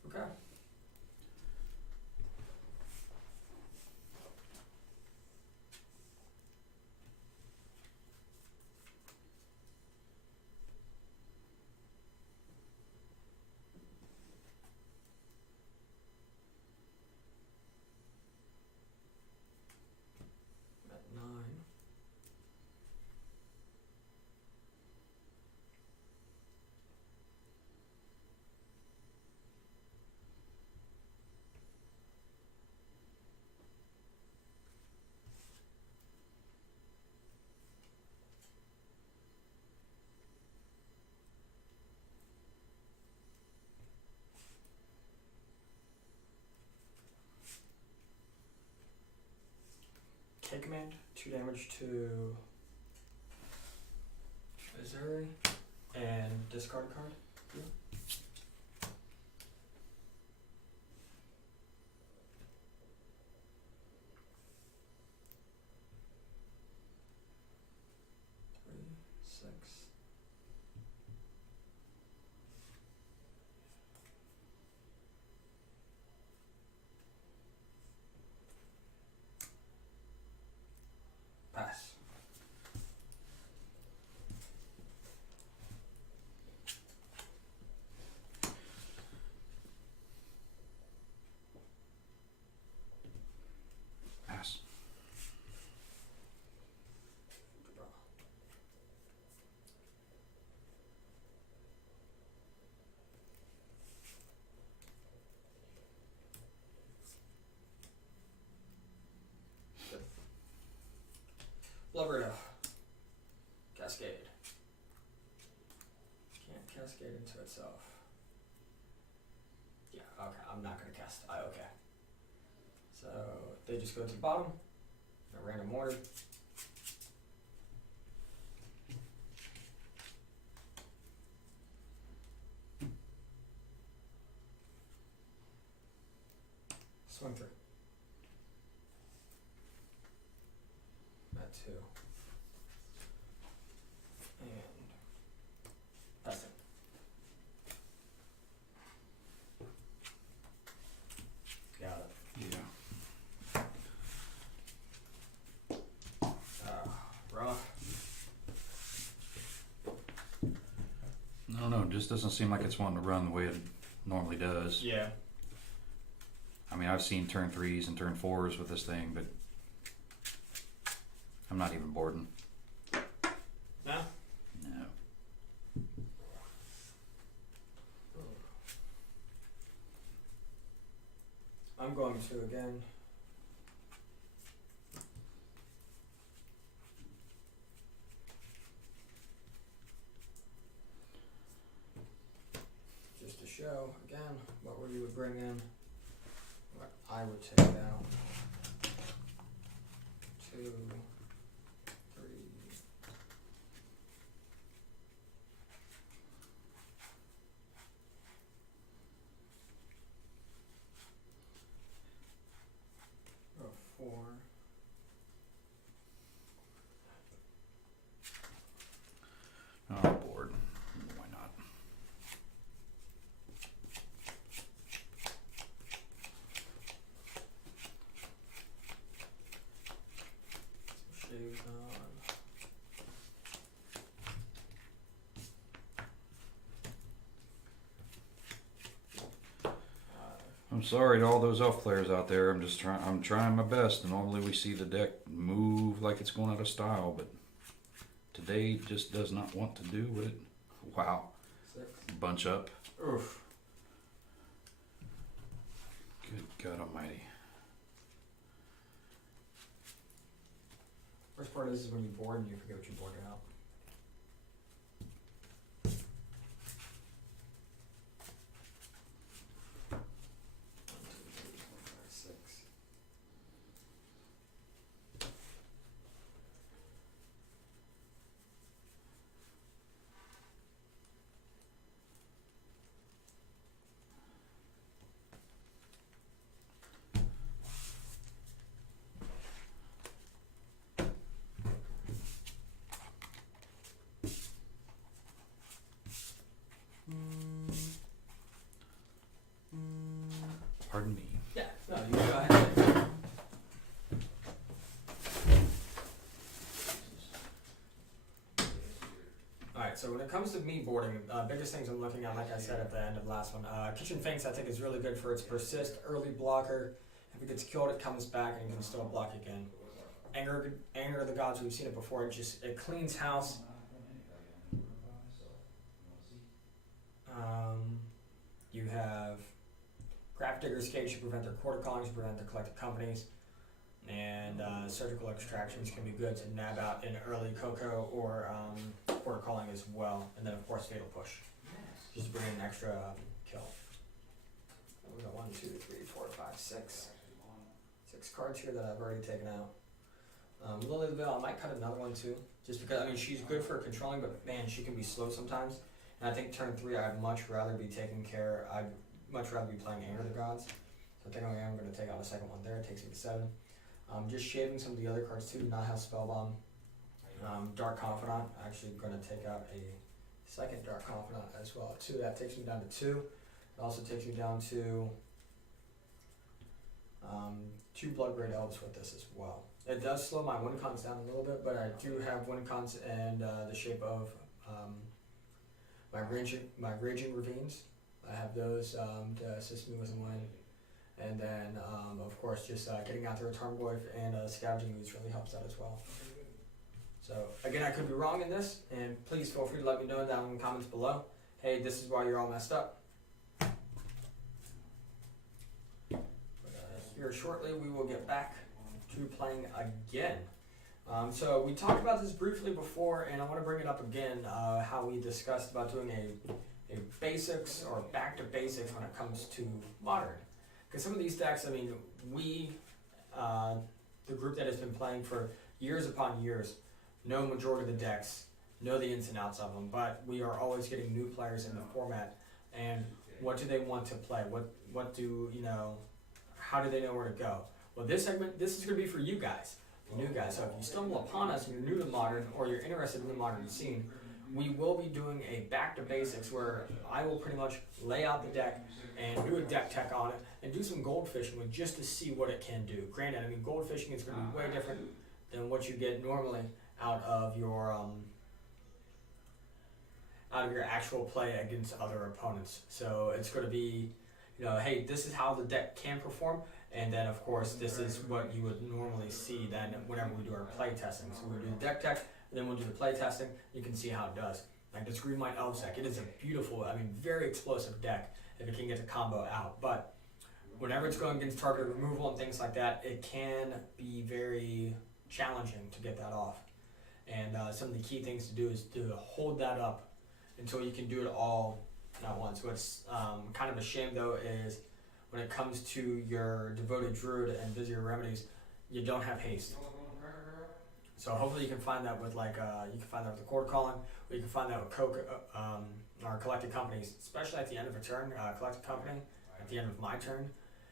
Okay. At 9. Take command, 2 damage to Missouri, and discard a card. Yeah. Three, 6. Pass. myself. Yeah, okay, I'm not gonna cast. Okay. So they just go to the bottom, a random order. Swing through. That 2. And that's it. Got it. Yeah. Rough. I don't know. It just doesn't seem like it's wanting to run the way it normally does. Yeah. I mean, I've seen turn 3s and turn 4s with this thing, but I'm not even boarding. No? No. I'm going to again. Just to show again what we would bring in, what I would take out. 2, 3. Or 4. Oh, board. Why not? Some shades on. I'm sorry to all those elf players out there. I'm trying my best. And normally we see the deck move like it's going out of style, but today it just does not want to do it. Wow. 6. Bunch up. Oof. Good God Almighty. Worst part is when you board and you forget what you boarded out. Pardon me. Yeah, no, you go ahead. Alright, so when it comes to me boarding, biggest things I'm looking at, like I said at the end of the last one, Kitchen Finks I think is really good for its persist, early blocker. If it gets killed, it comes back and you can still block again. Anger of the Gods, we've seen it before, it cleans house. You have Gravedigger's Cage to prevent their quarter callings, prevent their collective companies, and surgical extractions can be good to nab out an early Cocoa or quarter calling as well, and then of course Fatal Push, just to bring in an extra kill. We got 1, 2, 3, 4, 5, 6 cards here that I've already taken out. Lily the Veil, I might cut another one too, just because I mean she's good for controlling, but man, she can be slow sometimes. And I think turn 3, I'd much rather be taking care. I'd much rather be playing Anger of the Gods. So I think I'm going to take out a second one there. It takes me to 7. Just shaving some of the other cards too. Not have Spellbomb. Dark Confidant. I'm actually going to take out a second Dark Confidant as well too. That takes me down to 2. It also takes me down to 2 Blood Red Elves with this as well. It does slow my win cons down a little bit, but I do have win cons and the shape of my Raging Ravines. I have those to assist me with a win. And then, of course, just getting out there with Tarmogoyf and Scavenging Ooze really helps out as well. So, again, I could be wrong in this, and please feel free to let me know down in the comments below. Hey, this is why you're all messed up. Here shortly, we will get back to playing again. So we talked about this briefly before, and I want to bring it up again, how we discussed about doing a a basics or back to basics when it comes to modern. Because some of these decks, I mean, we, the group that has been playing for years upon years, know majority of the decks, know the ins and outs of them, but we are always getting new players in the format. And what do they want to play? What do, how do they know where to go? Well, this segment, this is going to be for you guys, the new guys. So if you stumble upon us and you're new to modern or you're interested in the modern scene, we will be doing a back to basics where I will pretty much lay out the deck and do a deck tech on it and do some gold fishing with just to see what it can do. Granted, I mean, gold fishing is going to be way different than what you get normally out of your actual play against other opponents. So it's going to be, hey, this is how the deck can perform, and then of course this is what you would normally see then whenever we do our play testing. So we'll do the deck tech, and then we'll do the play testing. You can see how it does. Like this Green White Elves deck, it is a beautiful, very explosive deck if it can get the combo out. But whenever it's going against target removal and things like that, it can be very challenging to get that off. And some of the key things to do is to hold that up until you can do it all at once. What's kind of a shame though is when it comes to your Devoted Druid and Vizier Remedies, you don't have haste. So hopefully you can find that with you can find that with the Court Calling, or you can find that with our Collected Companies, especially at the end of a turn, Collected Company, at the end of my turn,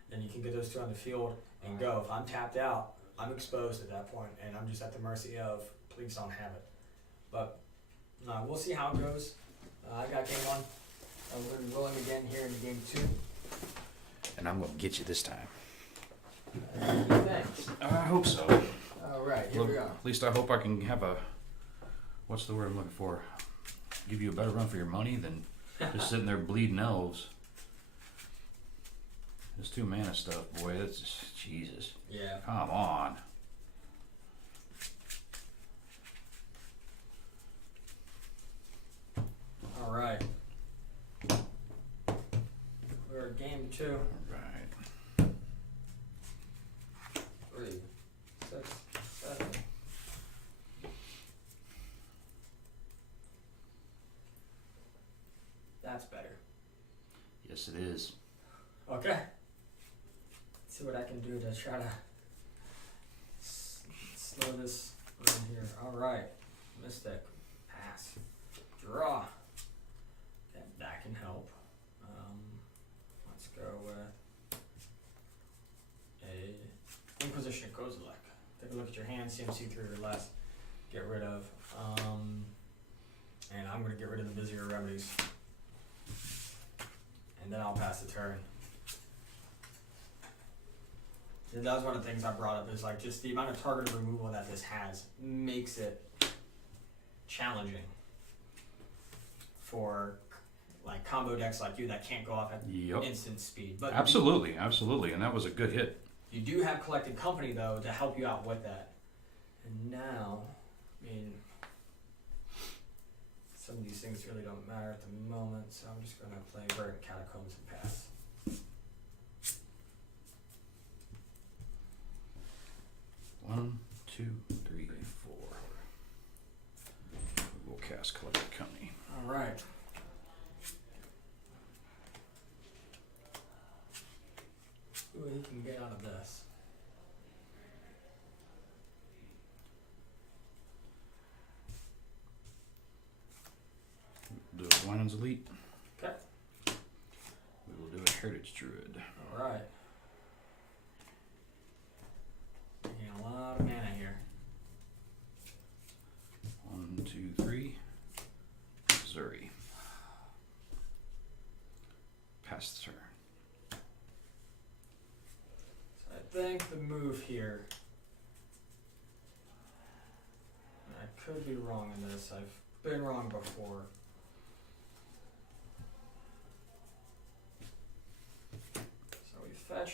then you can get those two on the field and go. If I'm tapped out, I'm exposed at that point, and I'm just at the mercy of, please don't have it. But we'll see how it goes. I got game one. I'm going to be rolling again here in game 2. And I'm going to get you this time. Thanks. I hope so. All right, here we go. At least I hope I can have what's the word I'm looking for? Give you a better run for your money than just sitting there bleeding elves. This 2 mana stuff, boy, that's just, Jesus. Yeah. Come on. All right. We're at game 2. All right. 3, 6, 7. That's better. Yes, it is. Okay. Let's see what I can do to try to slow this run here. All right. Mystic. Pass. Draw. That can help. Let's go with a Inquisition of Kozilek. Take a look at your hand, CMC 3 or less. Get rid of. And I'm going to get rid of the Vizier Remedies. And then I'll pass the turn. And that was one of the things I brought up, is like just the amount of targeted removal that this has makes it challenging for like combo decks like you that can't go off at instant speed. But absolutely, and that was a good hit. You do have Collected Company though to help you out with that. And now, some of these things really don't matter at the moment, so I'm just going to play Verdant Catacombs and pass. One, two, three, 4. We'll cast Collected Company. All right. See what he can get out of this. Do a Wyland's Elite. Okay. We will do a Heritage Druid. All right. Getting a lot of mana here. 1, 2, 3. Missouri. Pass the turn. So I think the move here, and I could be wrong in this, I've been wrong before. So we fetch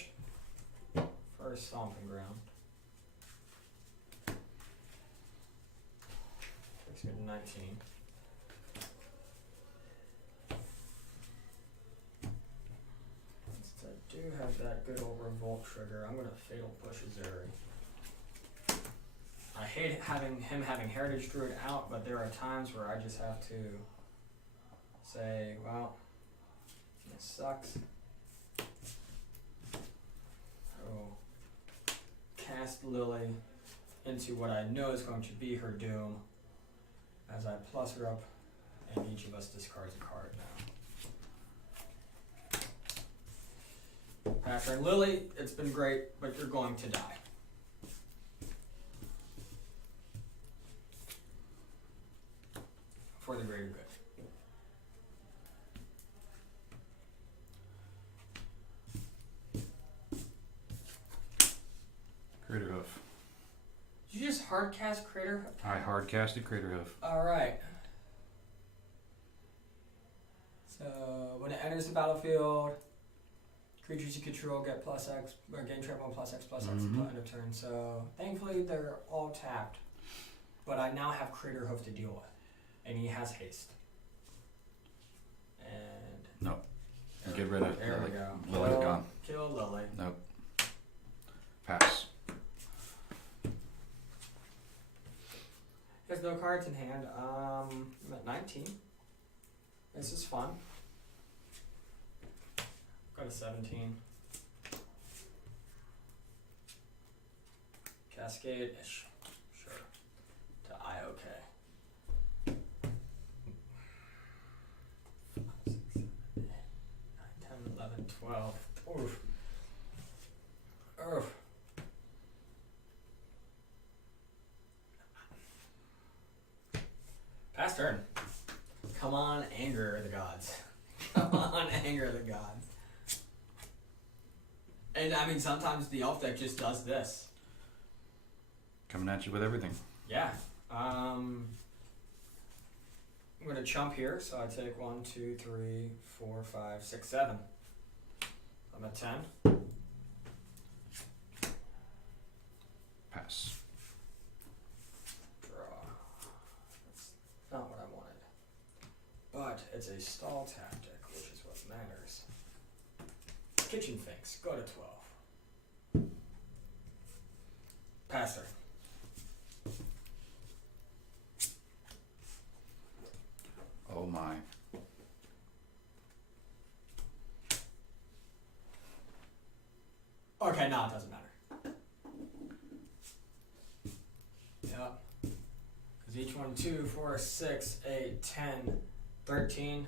first Stomping Ground. Takes me to 19. Since I do have that good old Revolt trigger, I'm going to Fatal Push Azuri. I hate having him having Heritage Druid out, but there are times where I just have to say, well, this sucks. Oh, cast Lily into what I know is going to be her doom as I plus her up, and each of us discards a card now. Pass turn. Lily, it's been great, but you're going to die. For the greater good. Crater Hoof. Did you just hard cast Crater Hoof? I hard casted Crater Hoof. Alright. So when it enters the battlefield, creatures you control get plus X, or gain trample on plus X until end of turn. So thankfully they're all tapped. But I now have Crater Hoof to deal with. And he has haste. And No. Get rid of there Lily. we go. Lily's gone. Kill Lily. Nope. Pass. He has no cards in hand. I'm at 19. This is fun. Got a 17. Cascade-ish. Sure. To IOK. 5, 6, 7, 8, 9, 10, 11, 12. Oof. Oof. Pass turn. Come on, anger the gods. Come on, anger the gods. And I mean, sometimes the elf deck just does this. Coming at you with everything. Yeah. I'm gonna chump here, so I take 1, 2, 3, 4, 5, 6, 7. I'm at 10. Pass. Draw. That's not what I wanted. But it's a stall tactic, which is what matters. Kitchen Finks, go to 12. Passer. Oh my. Okay, no, it doesn't matter. Yep. Because each one, 2, 4, 6, 8, 10, 13.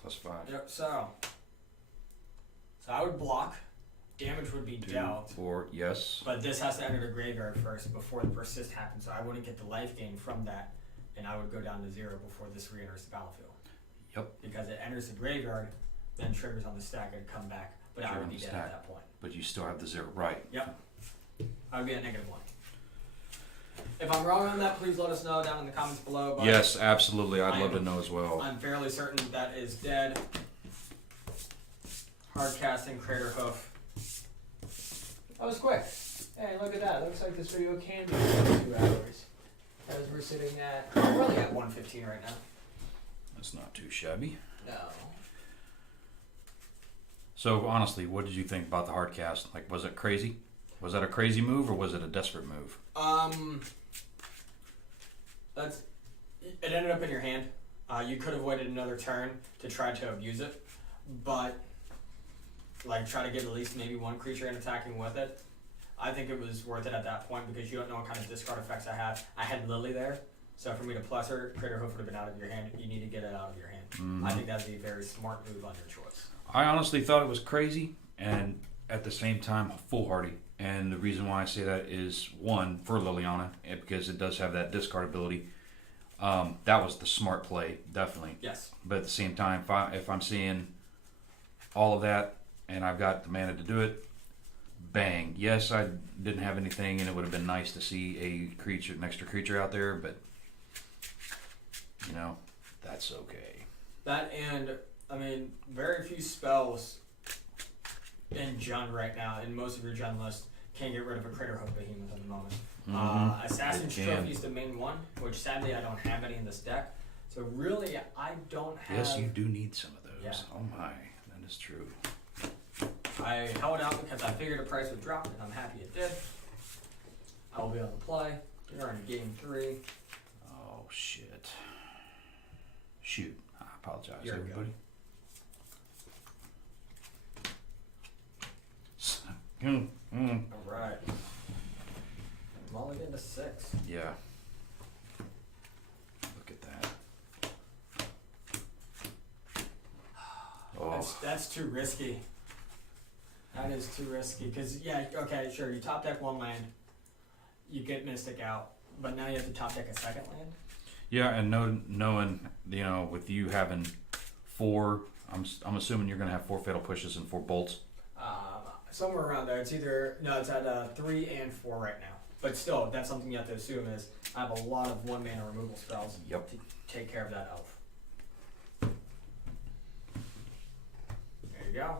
Plus 5. Yep, so I would block. Damage would be 2, dealt. 4. Yes. But this has to enter the graveyard first before the persist happens, so I wouldn't get the life gain from that, and I would go down to 0 before this re-enters the battlefield. Yep. Because it enters the graveyard, then triggers on the stack and come back, but I Trigger would on be the dead stack. at that point. But you still have the 0. Right. Yep. I would be at -1. If I'm wrong on that, please let us know down in the comments below. But Yes, absolutely. I'd love to know as well. I'm fairly certain that is dead. Hard casting, Crater Hoof. That was quick. Hey, look at that. It looks like this video can be in 2 hours. As we're sitting at, we're really at 1:15 right now. That's not too shabby. No. So honestly, what did you think about the hard cast? Like, was it crazy? Was that a crazy move or was it a desperate move? It ended up in your hand. You could have waited another turn to try to abuse it, but like try to get at least maybe one creature in attacking with it. I think it was worth it at that point because you don't know what kind of discard effects I have. I had Lily there, so for me to plus her, Crater Hoof would have been out of your hand. You need to get it out of your hand. Mm-hmm. I think that'd be a very smart move on your choice. I honestly thought it was crazy and at the same time foolhardy. And the reason why I say that is, one, for Liliana, because it does have that discard ability. That was the smart play, definitely. Yes. But at the same time, if I'm seeing all of that and I've got the mana to do it, bang. Yes, I didn't have anything, and it would have been nice to see an extra creature out there, but, you know, that's okay. That and, I mean, very few spells in Jund right now, in most of your Jund list, can get rid of a Crater Hoof behemoth at the moment. Assassin's Trophy is the main one, which sadly I don't have any in this deck. So really, I don't have... Yes, you do need some of those. Yeah. Oh my, that is true. I held out because I figured the price would drop, and I'm happy it did. I will be able to play. We're in game 3. Oh, shit. Shoot. I apologize, You're good. everybody. Alright. Mulligan to 6. Yeah. Look at that. Oh, That's too risky. That is too risky. Because, yeah, okay, sure, you top deck one land, you get Mystic out, but now you have to top deck a second land? yeah, and knowing, you know, with you having 4, I'm assuming you're going to have 4 fatal pushes and 4 bolts. Somewhere around there. It's at 3 and 4 right now. But still, that's something you have to assume is I have a lot of 1 mana removal spells Yep. to take care of that elf. There you go.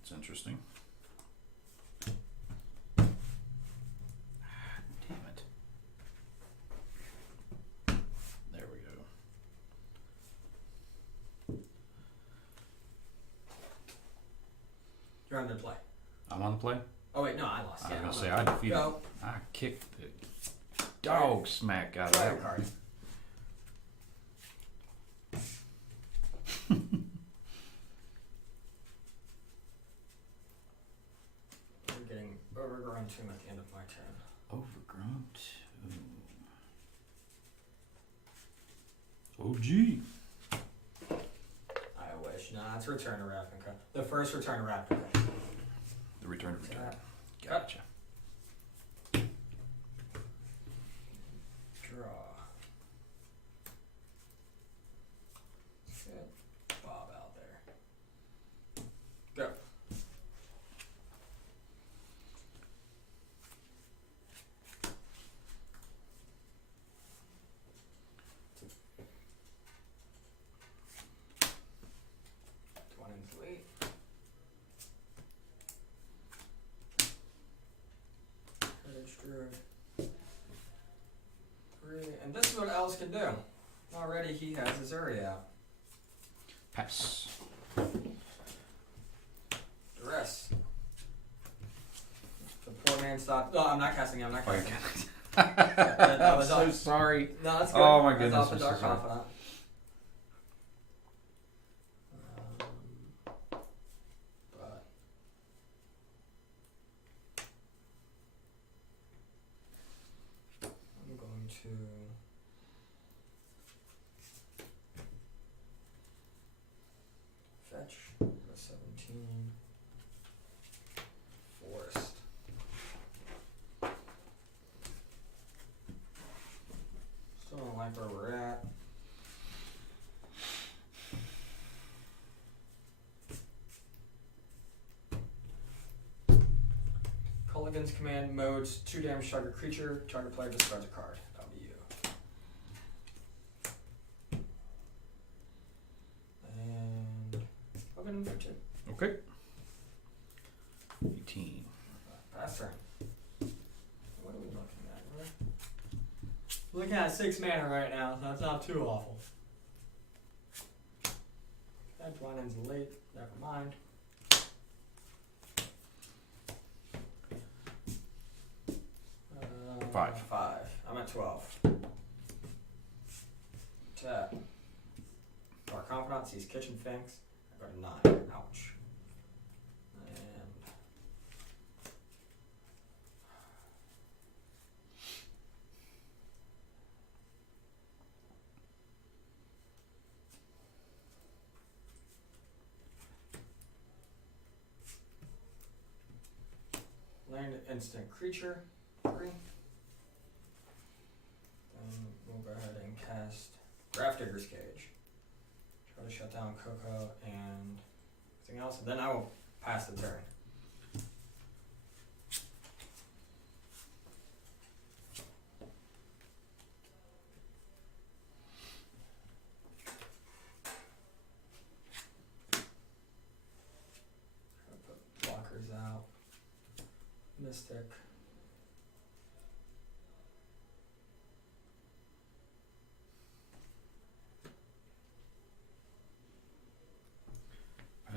It's interesting. Damn it. There we go. You're under play. I'm on the play? Oh wait, no, I lost. I Yeah, was I'm going to say, under I defeated. Go. I kicked the dog smack out of Draw that your card. one. We're getting overgrown tomb at the end of my turn. Overgrown 2. Oh, gee. I wish. Nah, it's Return to Ravnica. The first Return to Ravnica. The return of return. Yeah. Gotcha. Draw. Get Bob out there. Go. Twining's late. Heritage Druid. 3, and this is what Elves can do. Already he has his Uri out. Pass. Duress. The poor man stopped. No, I'm not casting it. I'm not Oh, you're casting it. kidding. That I'm was so off. sorry. No, that's good. Oh, my That's goodness, off the I'm so Dark sorry. Confidant. But I'm going to fetch a 17 forest. Still don't like where we're at. Culligan's command modes 2 damage target creature, target player discards a card. That'll be you. And I'll get him for 2. Okay. 18. Pass turn. What are we looking at? We're looking at 6 mana right now, so that's not too awful. That Twining's late, never mind. Five. 5. I'm at 12. Tap. Dark Confidant sees Kitchen Finks. I go to 9. Ouch. And land instant creature. 3. Then we'll go ahead and cast Grafdigger's Cage. Try to shut down Coco and everything else, and then I will pass the turn. Try to put blockers out. Mystic.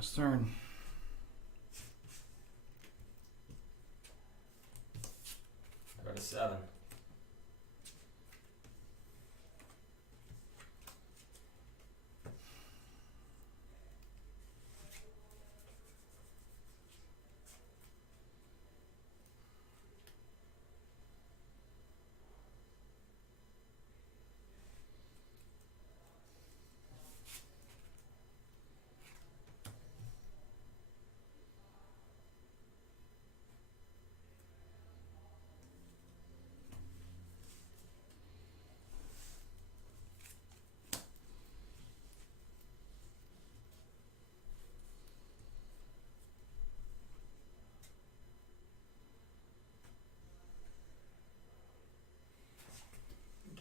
Pass turn. Go to 7.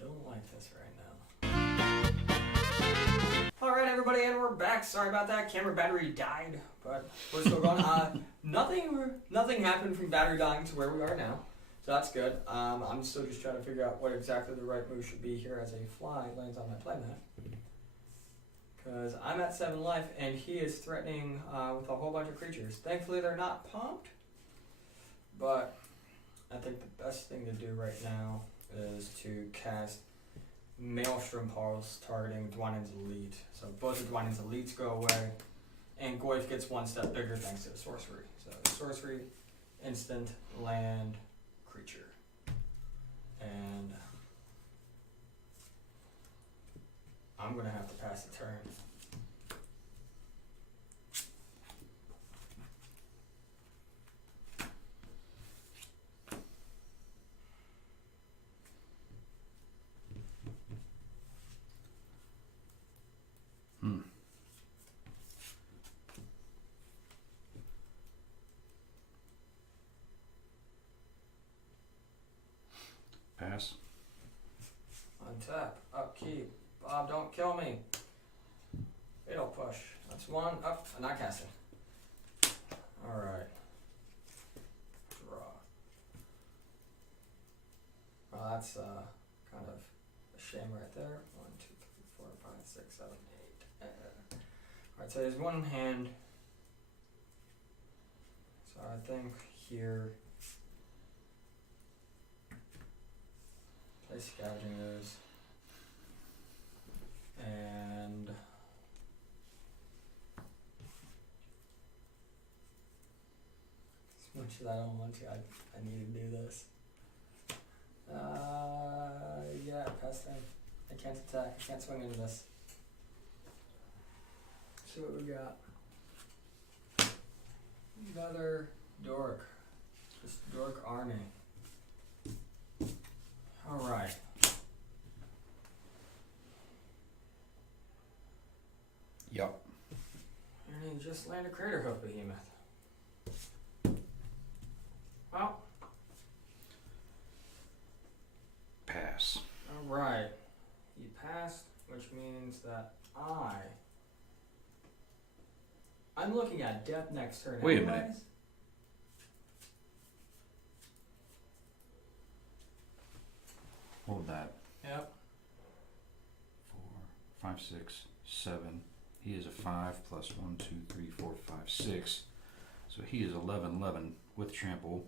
Don't like this right now. Alright everybody, and we're back. Sorry about that. Camera battery died, but we're still going. Nothing happened from battery dying to where we are now. So that's good. I'm still just trying to figure out what exactly the right move should be here as a fly lands on my playmat. Because I'm at 7 life and he is threatening with a whole bunch of creatures. Thankfully they're not pumped. But I think the best thing to do right now is to cast Maelstrom Pulse targeting Dwynen's Elite. So both of Dwynen's Elites go away. And Goyf gets one step bigger thanks to the sorcery. So sorcery, instant, land, creature. And I'm going to have to pass the turn. Pass. Untap, upkeep. Bob, don't kill me. It'll push. That's 1. Up. I'm not casting. Alright. Draw. Well, that's kind of a shame right there. 1, 2, 3, 4, 5, 6, 7, 8. Alright, so there's one hand. So I think here. Play Scavenging Ooze. And as much as I don't want to, I need to do this. Yeah, pass turn. I can't attack. I can't swing into this. See what we got. Another Dork. Just Dork army. Alright. Yep. And he just landed Crater Hoof Behemoth. Well. Pass. Alright. He passed, which means that I'm looking at death next turn. Wait a minute. Hold that. Yep. 4, 5, 6, 7. He is a 5 plus 1, 2, 3, 4, 5, 6. So he is 11, 11 with trample.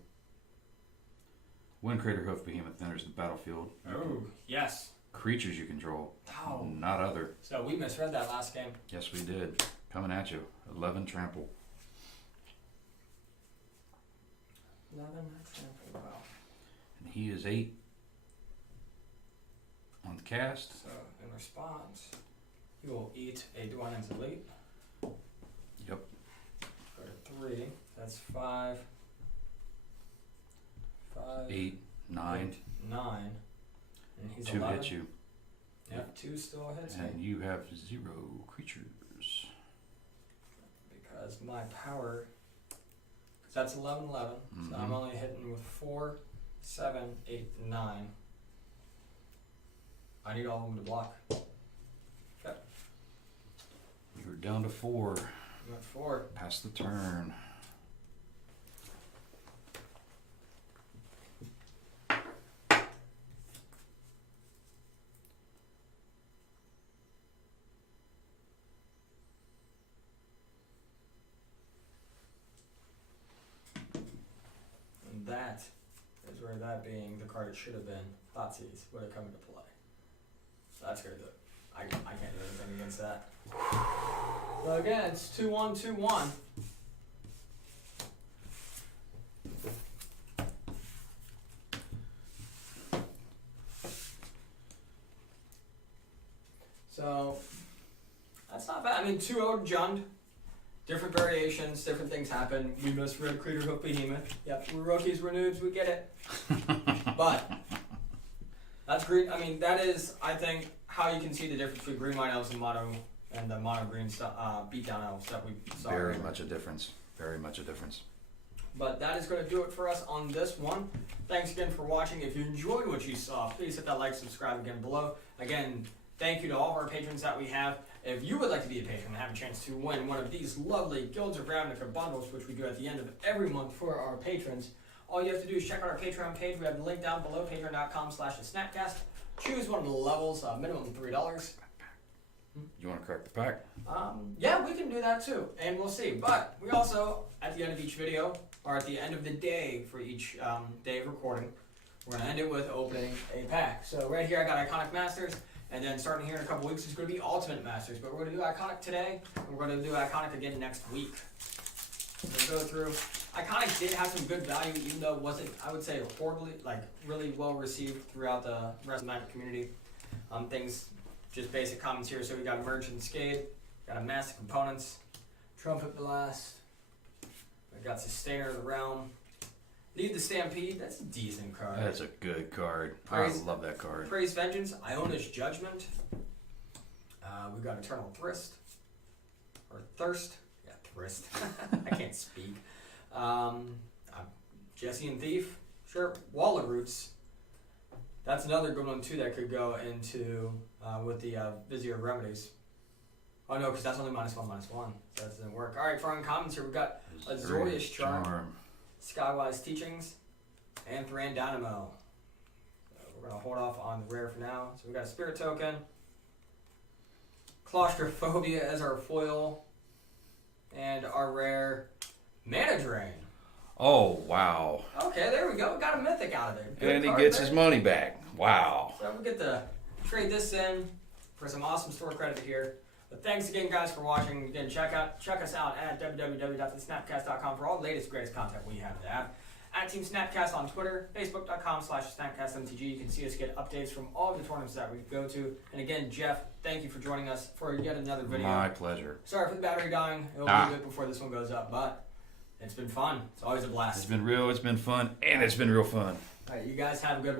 When Crater Hoof Behemoth enters the battlefield, Oh, yes. creatures you control, Oh. not other. So we misread that last game. Yes, we did. Coming at you. 11 trample. 11 trample. Wow. And he is 8 on the cast. So in response, he will eat a Dwynen's Elite. Yep. Go to 3. That's 5. 5. 8, 9. 9. And he's 2 11. hits you. Yep, 2 still hits me. And you have 0 creatures. Because my power, because that's 11, 11. So I'm only hitting with 4, 7, 8, 9. I need all of them to block. Okay. You're down to 4. I'm at 4. Pass the turn. that is where that being the card it should have been. Thoughtseize would have come into play. So that's good. I can't do anything against that. So again, it's 2-1, 2-1. So that's not bad. I mean, 2-0 Jund. Different variations, different things happen. We misread Creator Hook Behemoth. Yep, we're rookies, we're noobs, we get it. But that's great. I mean, that is, I think, how you can see the difference between green white elves and the mono green beatdown elves that we saw. Very much a difference. Very much a difference. But that is going to do it for us on this one. Thanks again for watching. If you enjoyed what you saw, please hit that like, subscribe again below. Again, thank you to all of our patrons that we have. If you would like to be a patron and have a chance to win one of these lovely Guilds of Ravnica bundles, which we do at the end of every month for our patrons, all you have to do is check out our Patreon page. We have the link down below, patreon.com/SnapCast. Choose one of the levels, minimum $3. You want to crack the pack? Yeah, we can do that too, and we'll see. But we also, at the end of each video, or at the end of the day for each day of recording, we're going to end it with opening a pack. So right here I got Iconic Masters. And then starting here in a couple weeks, it's going to be Ultimate Masters. But we're going to do Iconic today, and we're going to do Iconic again next week. So we'll go through. Iconic did have some good value, even though it wasn't, I would say, horribly, like, really well received throughout the rest of the Magic community. Things, just basic comments here. So we got Merchant Scade, got a Massive Components, Trumpet Blast, I got Sustainer of the Realm, Lead the Stampede. That's a decent card. That's a good card. I love that card. Praise Vengeance, Iona's Judgment. We got Eternal Thirst. Or Thirst. Yeah, Thirst. I can't speak. Jesse and Thief. Sure. Wall of Roots. That's another good one, too, that could go into with the Vizier of Remedies. Oh, no, because that's only -1/-1. So that doesn't work. All right, for uncommons here, we've got Azorius Charm. Skywise Teachings, and Thran Dynamo. So we're going to hold off on the rare for now. So we got a Spirit Token, Claustrophobia as our foil, and our rare Mana Drain. Oh, wow. Okay, there we go. We got a Mythic out of there. Good and he card gets there. his money back. Wow. So we get to trade this in for some awesome store credit here. But thanks again, guys, for watching. Again, check us out at www.thesnapcast.com for all the latest, greatest content we have to have. At Team Snapcast on Twitter, facebook.com/SnapCastMTG. You can see us get updates from all of the tournaments that we go to. And again, Jeff, thank you for joining us for yet another video. My pleasure. Sorry for the battery dying. It'll be a bit before this one goes up, but it's been fun. It's always a blast. It's been real. It's been fun, and it's been real fun. All right, you guys have a good one.